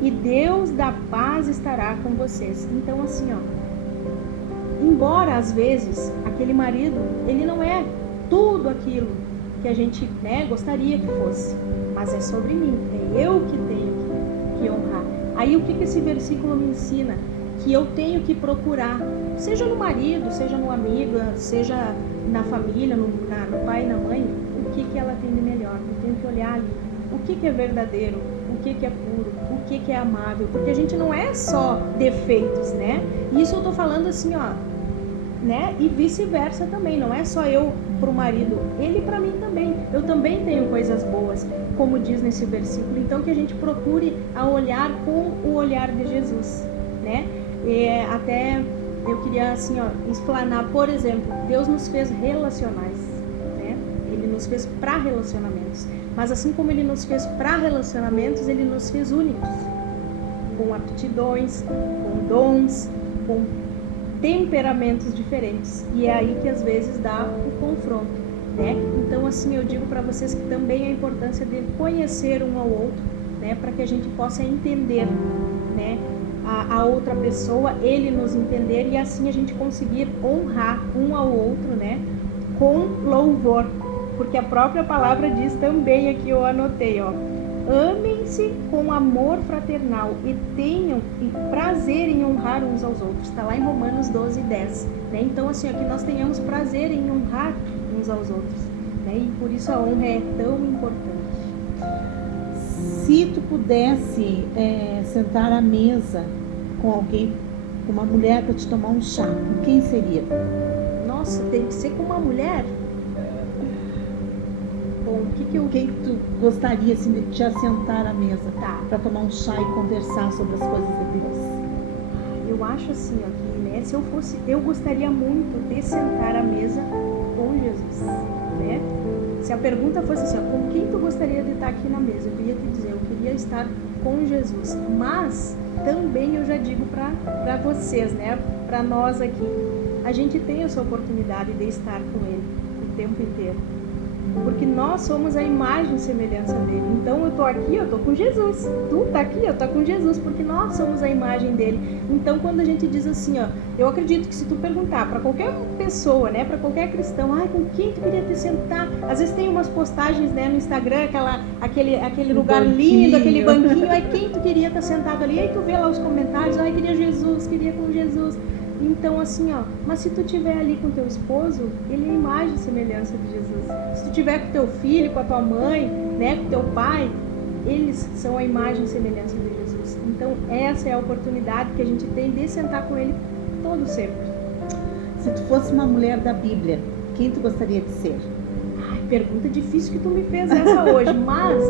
E Deus da paz estará com vocês. Então assim, ó, embora às vezes aquele marido, ele não é tudo aquilo que a gente, né, gostaria que fosse, mas é sobre mim, é eu que tenho que honrar. Aí o que esse versículo me ensina? Que eu tenho que procurar, seja no marido, seja no amigo, seja na família, no pai e na mãe, o que ela tem de melhor. Eu tenho que olhar ali, o que é verdadeiro, o que é puro, o que é amável, porque a gente não é só defeitos, né? Isso eu tô falando assim, ó, né? E vice-versa também, não é só eu pro marido, ele para mim também. Eu também tenho coisas boas, como diz nesse versículo. Então que a gente procure a olhar com o olhar de Jesus, né? Até eu queria assim, ó, explanar, por exemplo, Deus nos fez relacionais, né? Ele nos fez para relacionamentos, mas assim como ele nos fez para relacionamentos, ele nos fez únicos, com aptidões, com dons, com temperamentos diferentes, e é aí que às vezes dá o confronto, né? Então assim, eu digo para vocês que também a importância de conhecer um ao outro, né, para que a gente possa entender, né, a outra pessoa, ele nos entender, e assim a gente conseguir honrar um ao outro, né, com louvor, porque a própria palavra diz também, aqui eu anotei, ó, amem-se com amor fraternal e tenham prazer em honrar uns aos outros. Está lá em Romanos 12, 10. Né? Então, assim, aqui nós tenhamos prazer em honrar uns aos outros. Né? E por isso a honra é tão importante. Se tu pudesse sentar à mesa com alguém, com uma mulher para te tomar um chá, com quem seria? Nossa, tem que ser com uma mulher? Quem tu gostaria assim, de te assentar à mesa, tá, para tomar um chá e conversar sobre as coisas de Deus? Eu acho assim, ó, que, né, se eu fosse, eu gostaria muito de sentar à mesa com Jesus, né? Se a pergunta fosse assim, ó, com quem tu gostaria de estar aqui na mesa, eu ia te dizer, eu queria estar com Jesus. Mas também eu já digo para vocês, né, para nós aqui, a gente tem essa oportunidade de estar com Ele o tempo inteiro. Porque nós somos a imagem e semelhança dele. Então eu tô aqui, eu tô com Jesus. Tu tá aqui, eu tô com Jesus, porque nós somos a imagem dele. Então quando a gente diz assim, ó, eu acredito que se tu perguntar para qualquer pessoa, né, para qualquer cristão, ai, com quem tu queria te sentar? Às vezes tem umas postagens, né, no Instagram, aquele lugar lindo, aquele banquinho, ai, quem tu queria estar sentado ali? Aí tu vê lá os comentários, ai, queria Jesus, queria com Jesus. Então, assim, ó, mas se tu tiver ali com teu esposo, ele é a imagem e semelhança de Jesus. Se tu tiver com teu filho, com a tua mãe, né, com teu pai, eles são a imagem e semelhança de Jesus. Então, essa é a oportunidade que a gente tem de sentar com ele todo sempre. Se tu fosse uma mulher da Bíblia, quem tu gostaria de ser? Ai, pergunta difícil que tu me fez essa hoje, mas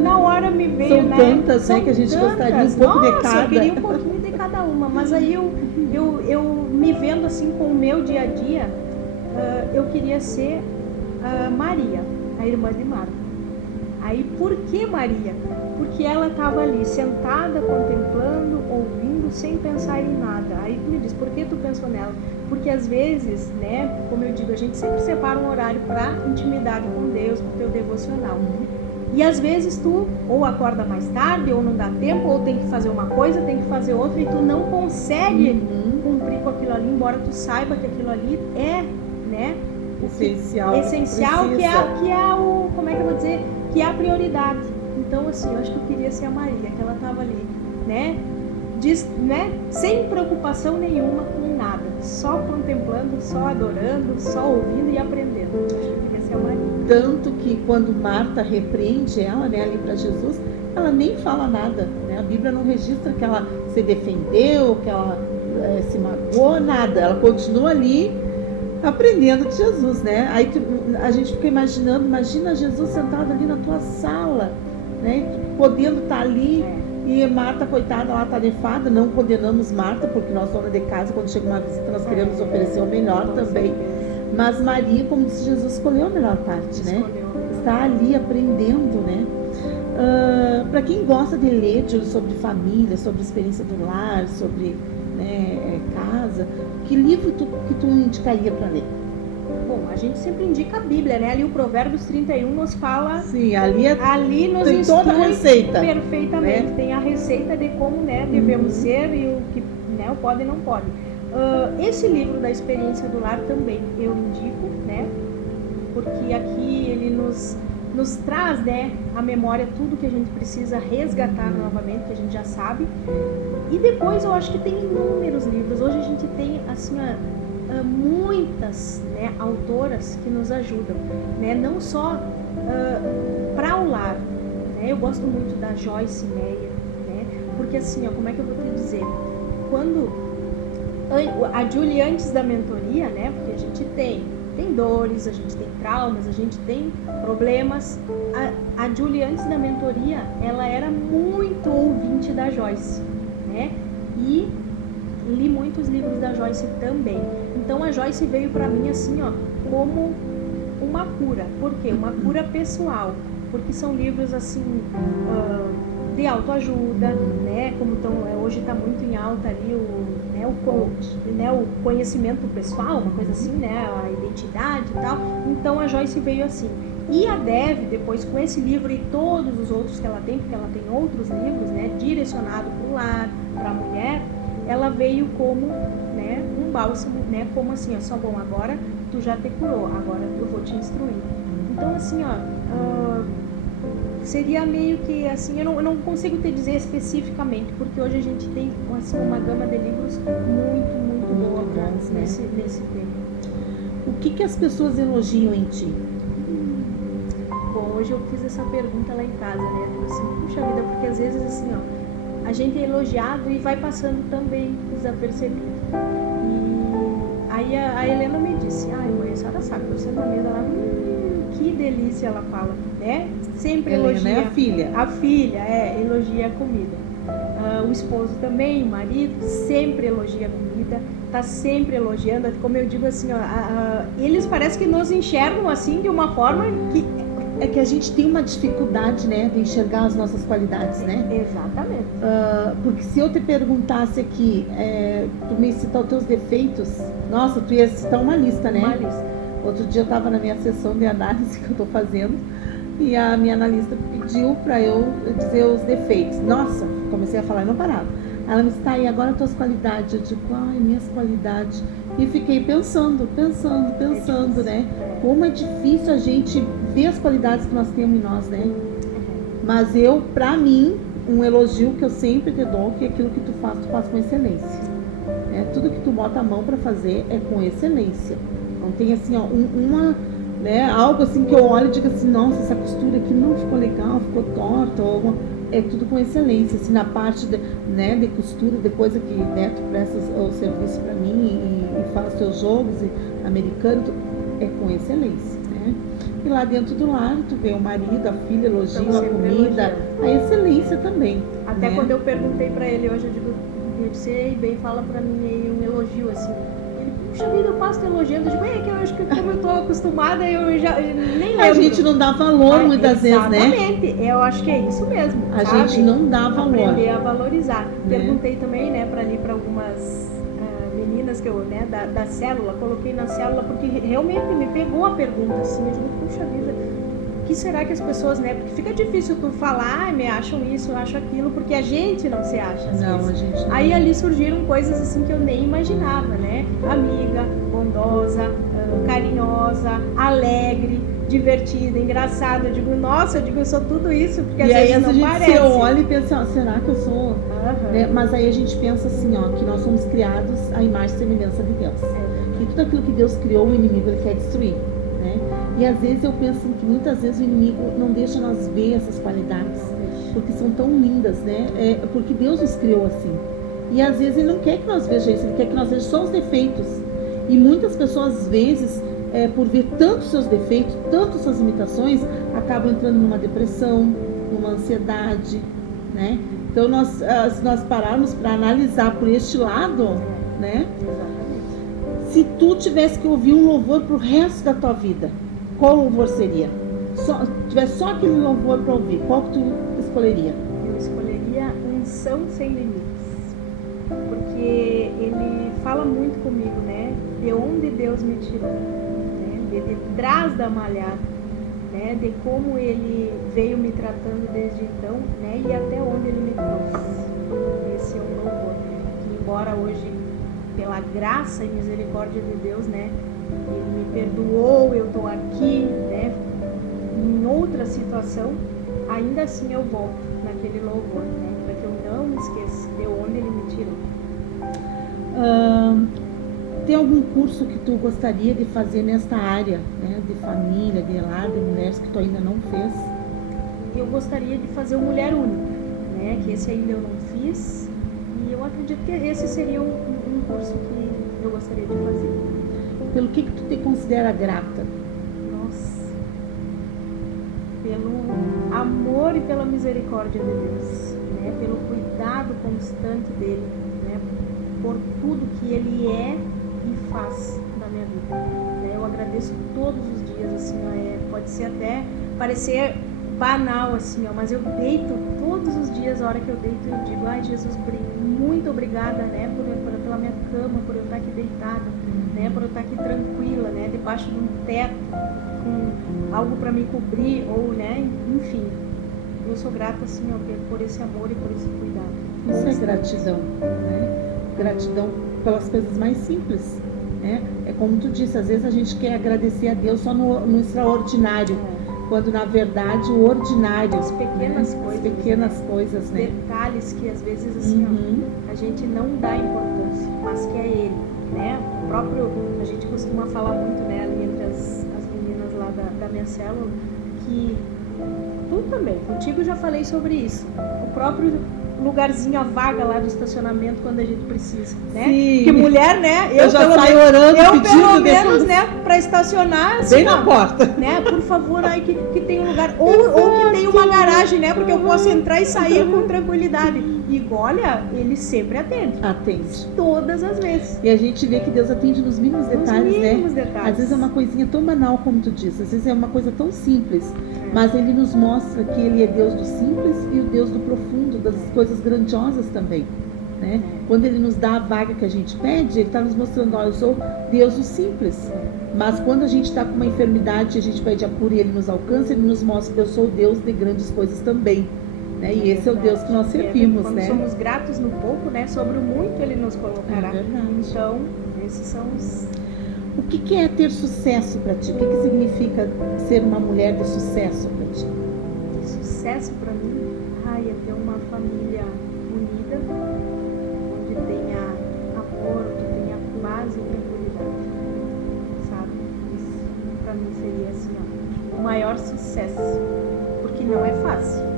na hora me veio, são né? Tantas, né, que a gente gostaria um pouco de cada. Eu queria um pouquinho de cada uma, mas aí eu me vendo assim com o meu dia a dia, eu queria ser Maria, a irmã de Marta. Aí por que Maria? Porque ela estava ali sentada, contemplando, ouvindo, sem pensar em nada. Aí tu me diz, por que tu pensou nela? Porque às vezes, né, como eu digo, a gente sempre separa um horário para intimidade com Deus, para o teu devocional. E às vezes tu ou acorda mais tarde, ou não dá tempo, ou tem que fazer uma coisa, tem que fazer outra, e tu não consegue cumprir com aquilo ali, embora tu saiba que aquilo ali é, né, essencial, que é o, como é que eu vou dizer, que é a prioridade. Então, assim, eu acho que eu queria ser a Maria, que ela estava ali, né, sem preocupação nenhuma com nada, só contemplando, só adorando, só ouvindo e aprendendo. Eu acho que eu queria ser a Maria. Tanto que quando Marta repreende ela, né, ali para Jesus, ela nem fala nada, né? A Bíblia não registra que ela se defendeu, que ela se magoou, nada. Ela continua ali aprendendo de Jesus, né? Aí a gente fica imaginando, imagina Jesus sentado ali na tua sala, né? Podendo estar ali. E Marta, coitada, ela tarefada, não condenamos Marta, porque nós, dona de casa, quando chega uma visita, nós queremos oferecer o melhor também. Mas Maria, como disse Jesus, escolheu a melhor parte, né? Está ali aprendendo, né? Para quem gosta de ler sobre família, sobre experiência do lar, sobre, né, casa, que livro que tu indicaria para ler? Bom, a gente sempre indica a Bíblia, né? Ali o Provérbios 31 nos fala... Sim, ali nos tem toda a receita. Perfeitamente. Né? Tem a receita de como, né, devemos ser e o que, né, o pode e não pode. Esse livro da experiência do lar também eu indico, né? Porque aqui ele nos traz, né, a memória, tudo que a gente precisa resgatar novamente, que a gente já sabe. E depois eu acho que tem inúmeros livros. Hoje a gente tem, assim, muitas, né, autoras que nos ajudam, né? Não só para o lar, né? Eu gosto muito da Joyce Meyer, né? Porque assim, como é que eu vou te dizer? Quando a Julie, antes da mentoria, né? Porque a gente tem dores, a gente tem traumas, a gente tem problemas. A Julie, antes da mentoria, ela era muito ouvinte da Joyce, né? E li muitos livros da Joyce também. Então a Joyce veio para mim assim, como uma cura. Por quê? Uma cura pessoal. Porque são livros assim de autoajuda, né? Como hoje está muito em alta ali o conhecimento pessoal, uma coisa assim, né? A identidade e tal. Então a Joyce veio assim. E a Dev, depois com esse livro e todos os outros que ela tem, porque ela tem outros livros, né? Direcionado para o lar, para a mulher, ela veio como, né, um bálsamo, né? Como assim, só bom, agora tu já te curou, agora eu vou te instruir. Então assim, seria meio que assim, eu não consigo te dizer especificamente, porque hoje a gente tem assim, uma gama de livros muito boa nesse tema. O que as pessoas elogiam em ti? Bom, hoje eu fiz essa pergunta lá em casa, né? Eu assim, puxa vida, porque às vezes assim, a gente é elogiado e vai passando também desapercebido. E aí a Helena me disse, mãe, a senhora sabe, você na mesa lá, que delícia, ela fala, né? Sempre Helena elogia. É a filha. A filha, elogia a comida. O esposo também, o marido, sempre elogia a comida, tá sempre elogiando. Como eu digo assim, eles parecem que nos enxergam assim de uma forma que... É que a gente tem uma dificuldade, né, de enxergar as nossas qualidades, né? Exatamente. Porque se eu te perguntasse aqui, tu me citar os teus defeitos, nossa, tu ia citar uma lista, né? Uma lista. Outro dia eu estava na minha sessão de análise que eu estou fazendo e a minha analista pediu para eu dizer os defeitos. Nossa, comecei a falar e não parava. Ela me disse, tá, e agora tuas qualidades? Eu digo, ai, minhas qualidades. E fiquei pensando, né? Como é difícil a gente ver as qualidades que nós temos em nós, né? Mas pra mim, um elogio que eu sempre te dou, que aquilo que tu faz com excelência. Tudo que tu bota a mão para fazer é com excelência. Não tem assim, ó, algo assim que eu olho e digo assim, nossa, essa costura aqui não ficou legal, ficou torta, é tudo com excelência, assim, na parte de costura, de coisa que tu presta o serviço para mim e faz teus jogos americano, é com excelência, né? E lá dentro do lar, tu vê o marido, a filha, elogio, a comida, a excelência também. Até quando eu perguntei para ele hoje, eu digo, você bem, fala para mim aí um elogio assim. Puxa vida, eu passo elogiando, eu digo, que eu acho que como eu tô acostumada, eu já nem lembro. A gente não dá valor muitas vezes, né? Exatamente, eu acho que é isso mesmo. A gente não dá valor. Aprender a valorizar. Perguntei também, né, para algumas meninas que eu, da célula, coloquei na célula, porque realmente me pegou a pergunta, assim, eu digo, puxa vida, o que será que as pessoas, né, porque fica difícil tu falar, me acham isso, acham aquilo, porque a gente não se acha às vezes. A gente não. Aí ali surgiram coisas assim que eu nem imaginava, né, amiga, bondosa, carinhosa, alegre, divertida, engraçada. Eu digo, nossa, eu sou tudo isso, porque às vezes não parece. Você olha e pensa, será que eu sou? Né? Mas aí a gente pensa assim, ó, que nós somos criados à imagem e semelhança de Deus. E tudo aquilo que Deus criou, o inimigo ele quer destruir, né? E às vezes eu penso que muitas vezes o inimigo não deixa nós ver essas qualidades, porque são tão lindas, né? Porque Deus nos criou assim. E às vezes ele não quer que nós vejamos isso, ele quer que nós vejamos só os defeitos. E muitas pessoas, às vezes, por ver tanto seus defeitos, tanto suas limitações, acabam entrando numa depressão, numa ansiedade, né? Então, se nós pararmos para analisar por este lado, né? Se tu tivesse que ouvir um louvor pro resto da tua vida, qual louvor seria? Se tivesse só aquele louvor para ouvir, qual que tu escolheria? Eu escolheria Unção Sem Limites, porque ele fala muito comigo, né? De onde Deus me tirou, né? De trás da malhada, né? De como ele veio me tratando desde então, né? E até onde ele me trouxe. Esse é um louvor que, embora hoje, pela graça e misericórdia de Deus, né? Ele me perdoou, eu estou aqui, né? Em outra situação, ainda assim eu volto naquele louvor, né? Para que eu não me esqueça de onde ele me tirou. Tem algum curso que tu gostaria de fazer nesta área, né? De família, de lar, de mulheres que tu ainda não fez? Eu gostaria de fazer o Mulher Única, né? Que esse ainda eu não fiz. E eu acredito que esse seria um curso que eu gostaria de fazer. Pelo que tu te considera grata? Nossa, pelo amor e pela misericórdia de Deus, né? Pelo cuidado constante dele, né? Por tudo que ele é e faz na minha vida, né? Eu agradeço todos os dias, assim, pode ser até parecer banal, assim, mas eu deito todos os dias, a hora que eu deito, eu digo, ai Jesus, muito obrigada, né, pela minha cama, por eu estar aqui deitada, né, por eu estar aqui tranquila, né, debaixo de um teto, com algo para me cobrir, ou, né, enfim, eu sou grata, assim, por esse amor e por esse cuidado. Isso é gratidão, né, gratidão pelas coisas mais simples, né, é como tu disse, às vezes a gente quer agradecer a Deus só no extraordinário, quando na verdade o ordinário, as pequenas, né? coisas, as pequenas coisas, né? Detalhes que às vezes assim, a gente não dá importância, mas que é ele, né? O próprio, a gente costuma falar muito, né, ali entre as meninas lá da minha célula, que tu também, contigo já falei sobre isso, o próprio lugarzinho, a vaga lá do estacionamento quando a gente precisa, né? Sim. Que mulher, né? Eu já saio orando, eu pedindo pelo menos, depois, né, para estacionar assim, bem na porta, né? Por favor, aí que tem um lugar ou que tem uma garagem, né? Porque eu posso entrar e sair com tranquilidade. E olha, ele sempre atende. Atende. Todas as vezes. E a gente vê que Deus atende nos mínimos detalhes, mínimos né? detalhes. Às vezes é uma coisinha tão banal como tu disse, às vezes é uma coisa tão simples, mas ele nos mostra que ele é Deus do simples e o Deus do profundo, das coisas grandiosas também, né? Quando Ele nos dá a vaga que a gente pede, Ele está nos mostrando, olha, eu sou Deus do simples. Mas quando a gente está com uma enfermidade, a gente pede a cura e Ele nos alcança, Ele nos mostra que eu sou Deus de grandes coisas também. Né? E esse é o Deus que nós servimos, quando né? somos gratos no pouco, né? Sobre o muito Ele nos colocará. É verdade. Então, esses são os... O que é ter sucesso para ti? O que significa ser uma mulher de sucesso para ti? Sucesso para mim, é ter uma família unida, onde tenha amor, onde tenha paz e tranquilidade, sabe? Isso para mim seria assim, ó, o maior sucesso, porque não é fácil.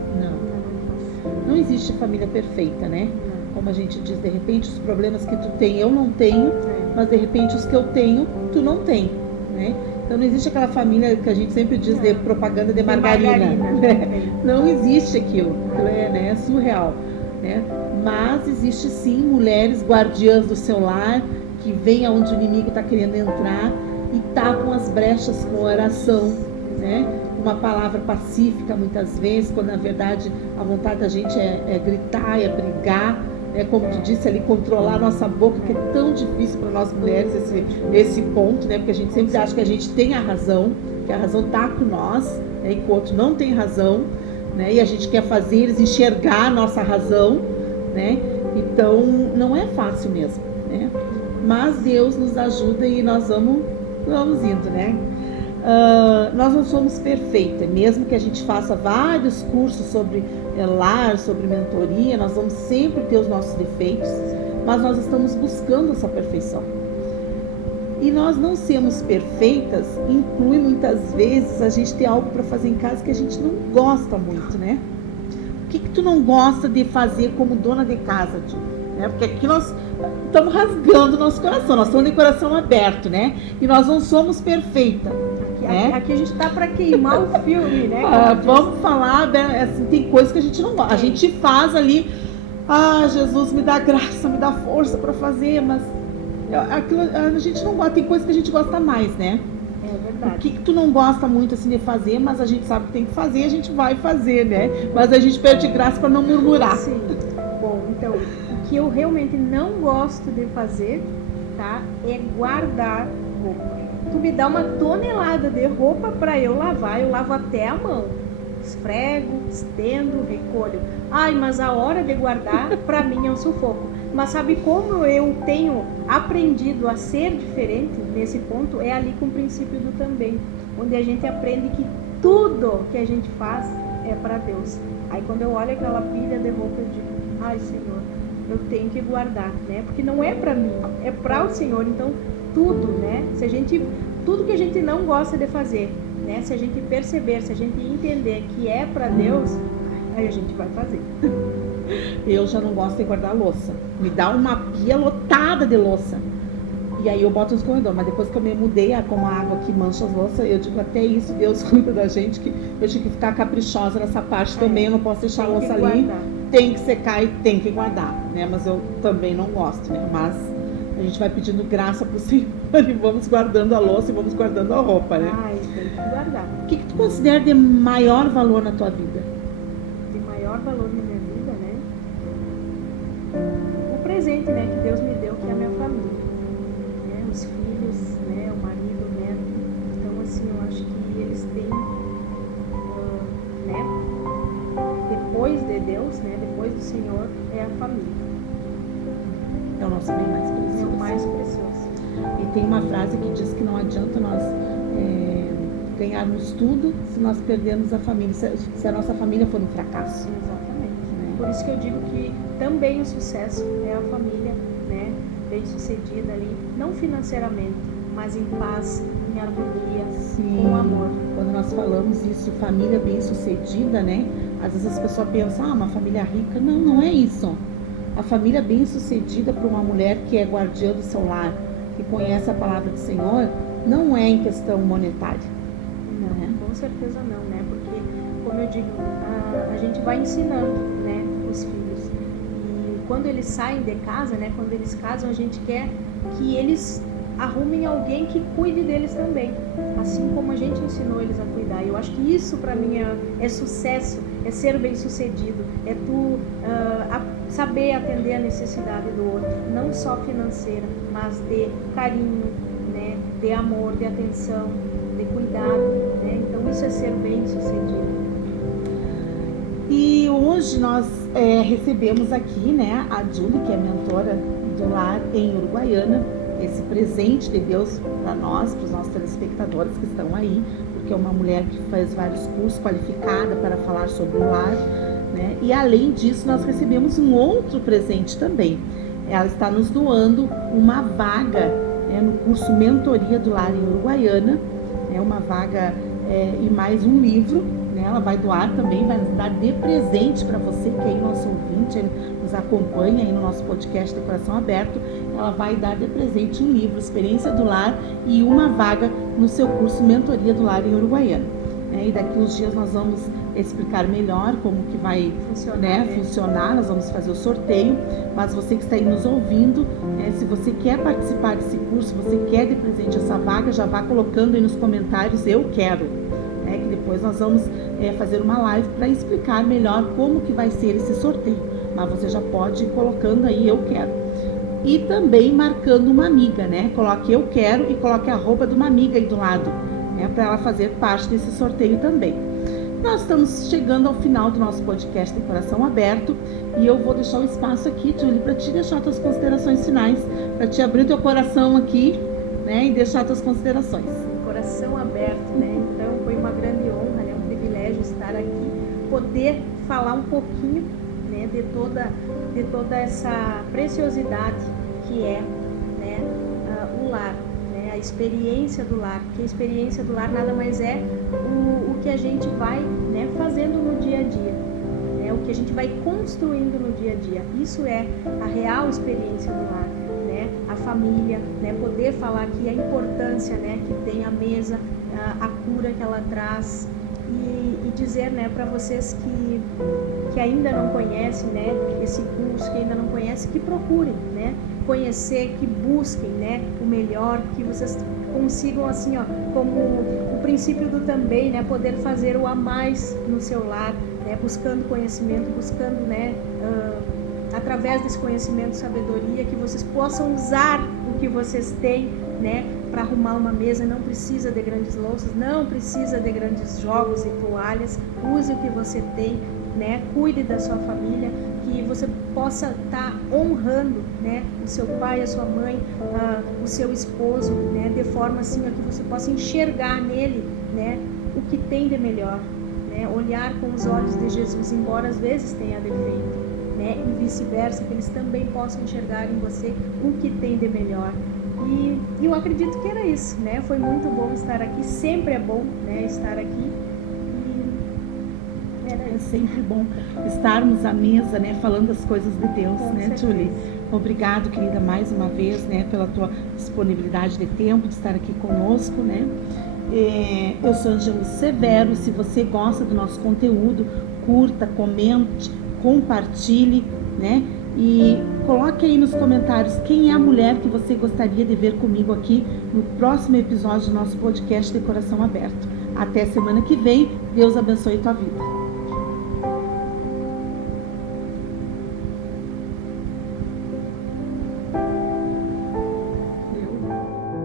Não existe família perfeita, né? Como a gente diz, de repente os problemas que tu tem eu não tenho, mas de repente os que eu tenho tu não tem, né? Então não existe aquela família que a gente sempre diz de propaganda de margarina. Não existe aquilo é surreal, né? Mas existe sim mulheres guardiãs do seu lar, que vêm aonde o inimigo está querendo entrar e tapam as brechas com oração, né? Uma palavra pacífica muitas vezes, quando na verdade a vontade da gente é gritar, é brigar, como tu disse ali, controlar a nossa boca, que é tão difícil para nós mulheres esse ponto, né? Porque a gente sempre acha que a gente tem a razão, que a razão está com nós, né? E que o outro não tem razão, né? E a gente quer fazer eles enxergar a nossa razão, né? Então não é fácil mesmo, né? Mas Deus nos ajuda e nós vamos indo, né? Nós não somos perfeitas, mesmo que a gente faça vários cursos sobre lar, sobre mentoria, nós vamos sempre ter os nossos defeitos, mas nós estamos buscando essa perfeição. E nós não sermos perfeitas inclui muitas vezes a gente ter algo para fazer em casa que a gente não gosta muito, né? O que tu não gosta de fazer como dona de casa, Ti? Né? Porque aqui nós estamos rasgando o nosso coração, nós estamos de coração aberto, né? E nós não somos perfeitas. Aqui a gente tá para queimar o filme, né? Vamos falar, né? Assim, tem coisas que a gente não gosta. A gente faz ali, Jesus me dá graça, me dá força para fazer, mas aquilo, a gente não gosta. Tem coisas que a gente gosta mais, né? É verdade. O que tu não gosta muito assim de fazer, mas a gente sabe que tem que fazer, a gente vai fazer, né? Mas a gente pede graça para não murmurar. Sim. Bom, então, o que eu realmente não gosto de fazer, tá? É guardar roupa. Tu me dá uma tonelada de roupa para eu lavo até a mão. Esfrego, estendo, recolho. Mas a hora de guardar, para mim é um sufoco. Mas sabe como eu tenho aprendido a ser diferente nesse ponto? É ali com o princípio do também, onde a gente aprende que tudo que a gente faz é para Deus. Aí quando eu olho aquela pilha de roupa, eu digo, Senhor, eu tenho que guardar, né? Porque não é para mim, é para o Senhor. Então tudo, né? Tudo que a gente não gosta de fazer, né? Se a gente perceber, se a gente entender que é para Deus, aí a gente vai fazer. Eu já não gosto de guardar louça. Me dá uma pia lotada de louça. E aí eu boto nos corredores. Mas depois que eu me mudei, como a água que mancha as louças, eu digo, até isso Deus cuida da gente, que eu tinha que ficar caprichosa nessa parte também. Eu não posso deixar a louça ali. Tem que secar e tem que guardar, né? Mas eu também não gosto, né? Mas a gente vai pedindo graça pro Senhor e vamos guardando a louça e vamos guardando a roupa, né? Tem que guardar. O que tu considera de maior valor na tua vida? De maior valor na minha vida, né? O presente, né, que Deus me deu, que é a minha família, né? Os filhos, né, o marido, o neto. Então, assim, eu acho que eles têm, né, depois de Deus, né, depois do Senhor, é a família. É o nosso bem mais precioso. É o mais precioso. E tem uma frase que diz que não adianta nós ganharmos tudo se nós perdermos a família, se a nossa família for um fracasso. Exatamente. Por isso que eu digo que também o sucesso é a família, né, bem sucedida ali, não financeiramente, mas em paz, em harmonia, com amor. Quando nós falamos isso, família bem sucedida, né, às vezes as pessoas pensam, uma família rica. Não, não é isso. A família bem sucedida para uma mulher que é guardiã do seu lar, que conhece a palavra do Senhor, não é em questão monetária. Não, né? Com certeza não, né? Porque, como eu digo, a gente vai ensinando, né, os filhos. E quando eles saem de casa, né, quando eles casam, a gente quer que eles arrumem alguém que cuide deles também, assim como a gente ensinou eles a cuidar. Eu acho que isso para mim é sucesso, é ser bem sucedido, é tu saber atender a necessidade do outro, não só financeira, mas de carinho, né, de amor, de atenção, de cuidado, né? Então isso é ser bem-sucedido. E hoje nós recebemos aqui, né, a Julie, que é mentora do lar em Uruguaiana, esse presente de Deus para nós, para os nossos telespectadores que estão aí, porque é uma mulher que faz vários cursos, qualificada para falar sobre o lar, né? E além disso, nós recebemos um outro presente também. Ela está nos doando uma vaga, né, no curso Mentoria do Lar em Uruguaiana, né, uma vaga e mais um livro, né? Ela vai doar também, vai dar de presente para você que é nosso ouvinte, nos acompanha aí no nosso podcast de Coração Aberto. Ela vai dar de presente um livro, Experiência do Lar, e uma vaga no seu curso Mentoria do Lar em Uruguaiana. E daqui uns dias nós vamos explicar melhor como que vai funcionar, nós vamos fazer o sorteio, mas você que está aí nos ouvindo, se você quer participar desse curso, você quer de presente essa vaga, já vá colocando aí nos comentários, eu quero, que depois nós vamos fazer uma live para explicar melhor como que vai ser esse sorteio, mas você já pode ir colocando aí, eu quero. E também marcando uma amiga, né? Coloque eu quero e coloque a arroba de uma amiga aí do lado, para ela fazer parte desse sorteio também. Nós estamos chegando ao final do nosso podcast de Coração Aberto e eu vou deixar o espaço aqui, Julie, para te deixar tuas considerações finais, para te abrir o teu coração aqui, né, e deixar tuas considerações. Coração aberto, né? Então foi uma grande honra, né, um privilégio estar aqui, poder falar um pouquinho, né, de toda essa preciosidade que é, né, o lar. A experiência do lar, que a experiência do lar nada mais é o que a gente vai, né, fazendo no dia a dia, né, o que a gente vai construindo no dia a dia. Isso é a real experiência do lar, né, a família, né, poder falar aqui a importância, né, que tem a mesa, a cura que ela traz e dizer, né, para vocês que ainda não conhecem, né, esse curso, que ainda não conhecem, que procurem, né, conhecer, que busquem, né, o melhor, que vocês consigam, assim, ó, como o princípio do também, né, poder fazer o a mais no seu lar, né, buscando conhecimento, buscando, né, através desse conhecimento, sabedoria, que vocês possam usar o que vocês têm, né, para arrumar uma mesa. Não precisa de grandes louças, não precisa de grandes jogos e toalhas, use o que você tem, né, cuide da sua família, que você possa estar honrando, né, o seu pai, a sua mãe, o seu esposo, né, de forma assim que você possa enxergar nele, né, o que tem de melhor, né, olhar com os olhos de Jesus, embora às vezes tenha defeito, né, e vice-versa, que eles também possam enxergar em você o que tem de melhor. E eu acredito que era isso, né, foi muito bom estar aqui, sempre é bom, né, estar aqui. É sempre bom estarmos à mesa, né, falando as coisas de Deus, com né, certeza. Julie? Obrigado, querida, mais uma vez, né, pela tua disponibilidade de tempo, de estar aqui conosco, né? Eu sou Ângelo Severo. Se você gosta do nosso conteúdo, curta, comente, compartilhe, né? E coloque aí nos comentários quem é a mulher que você gostaria de ver comigo aqui no próximo episódio do nosso podcast de Coração Aberto. Até semana que vem. Deus abençoe tua vida.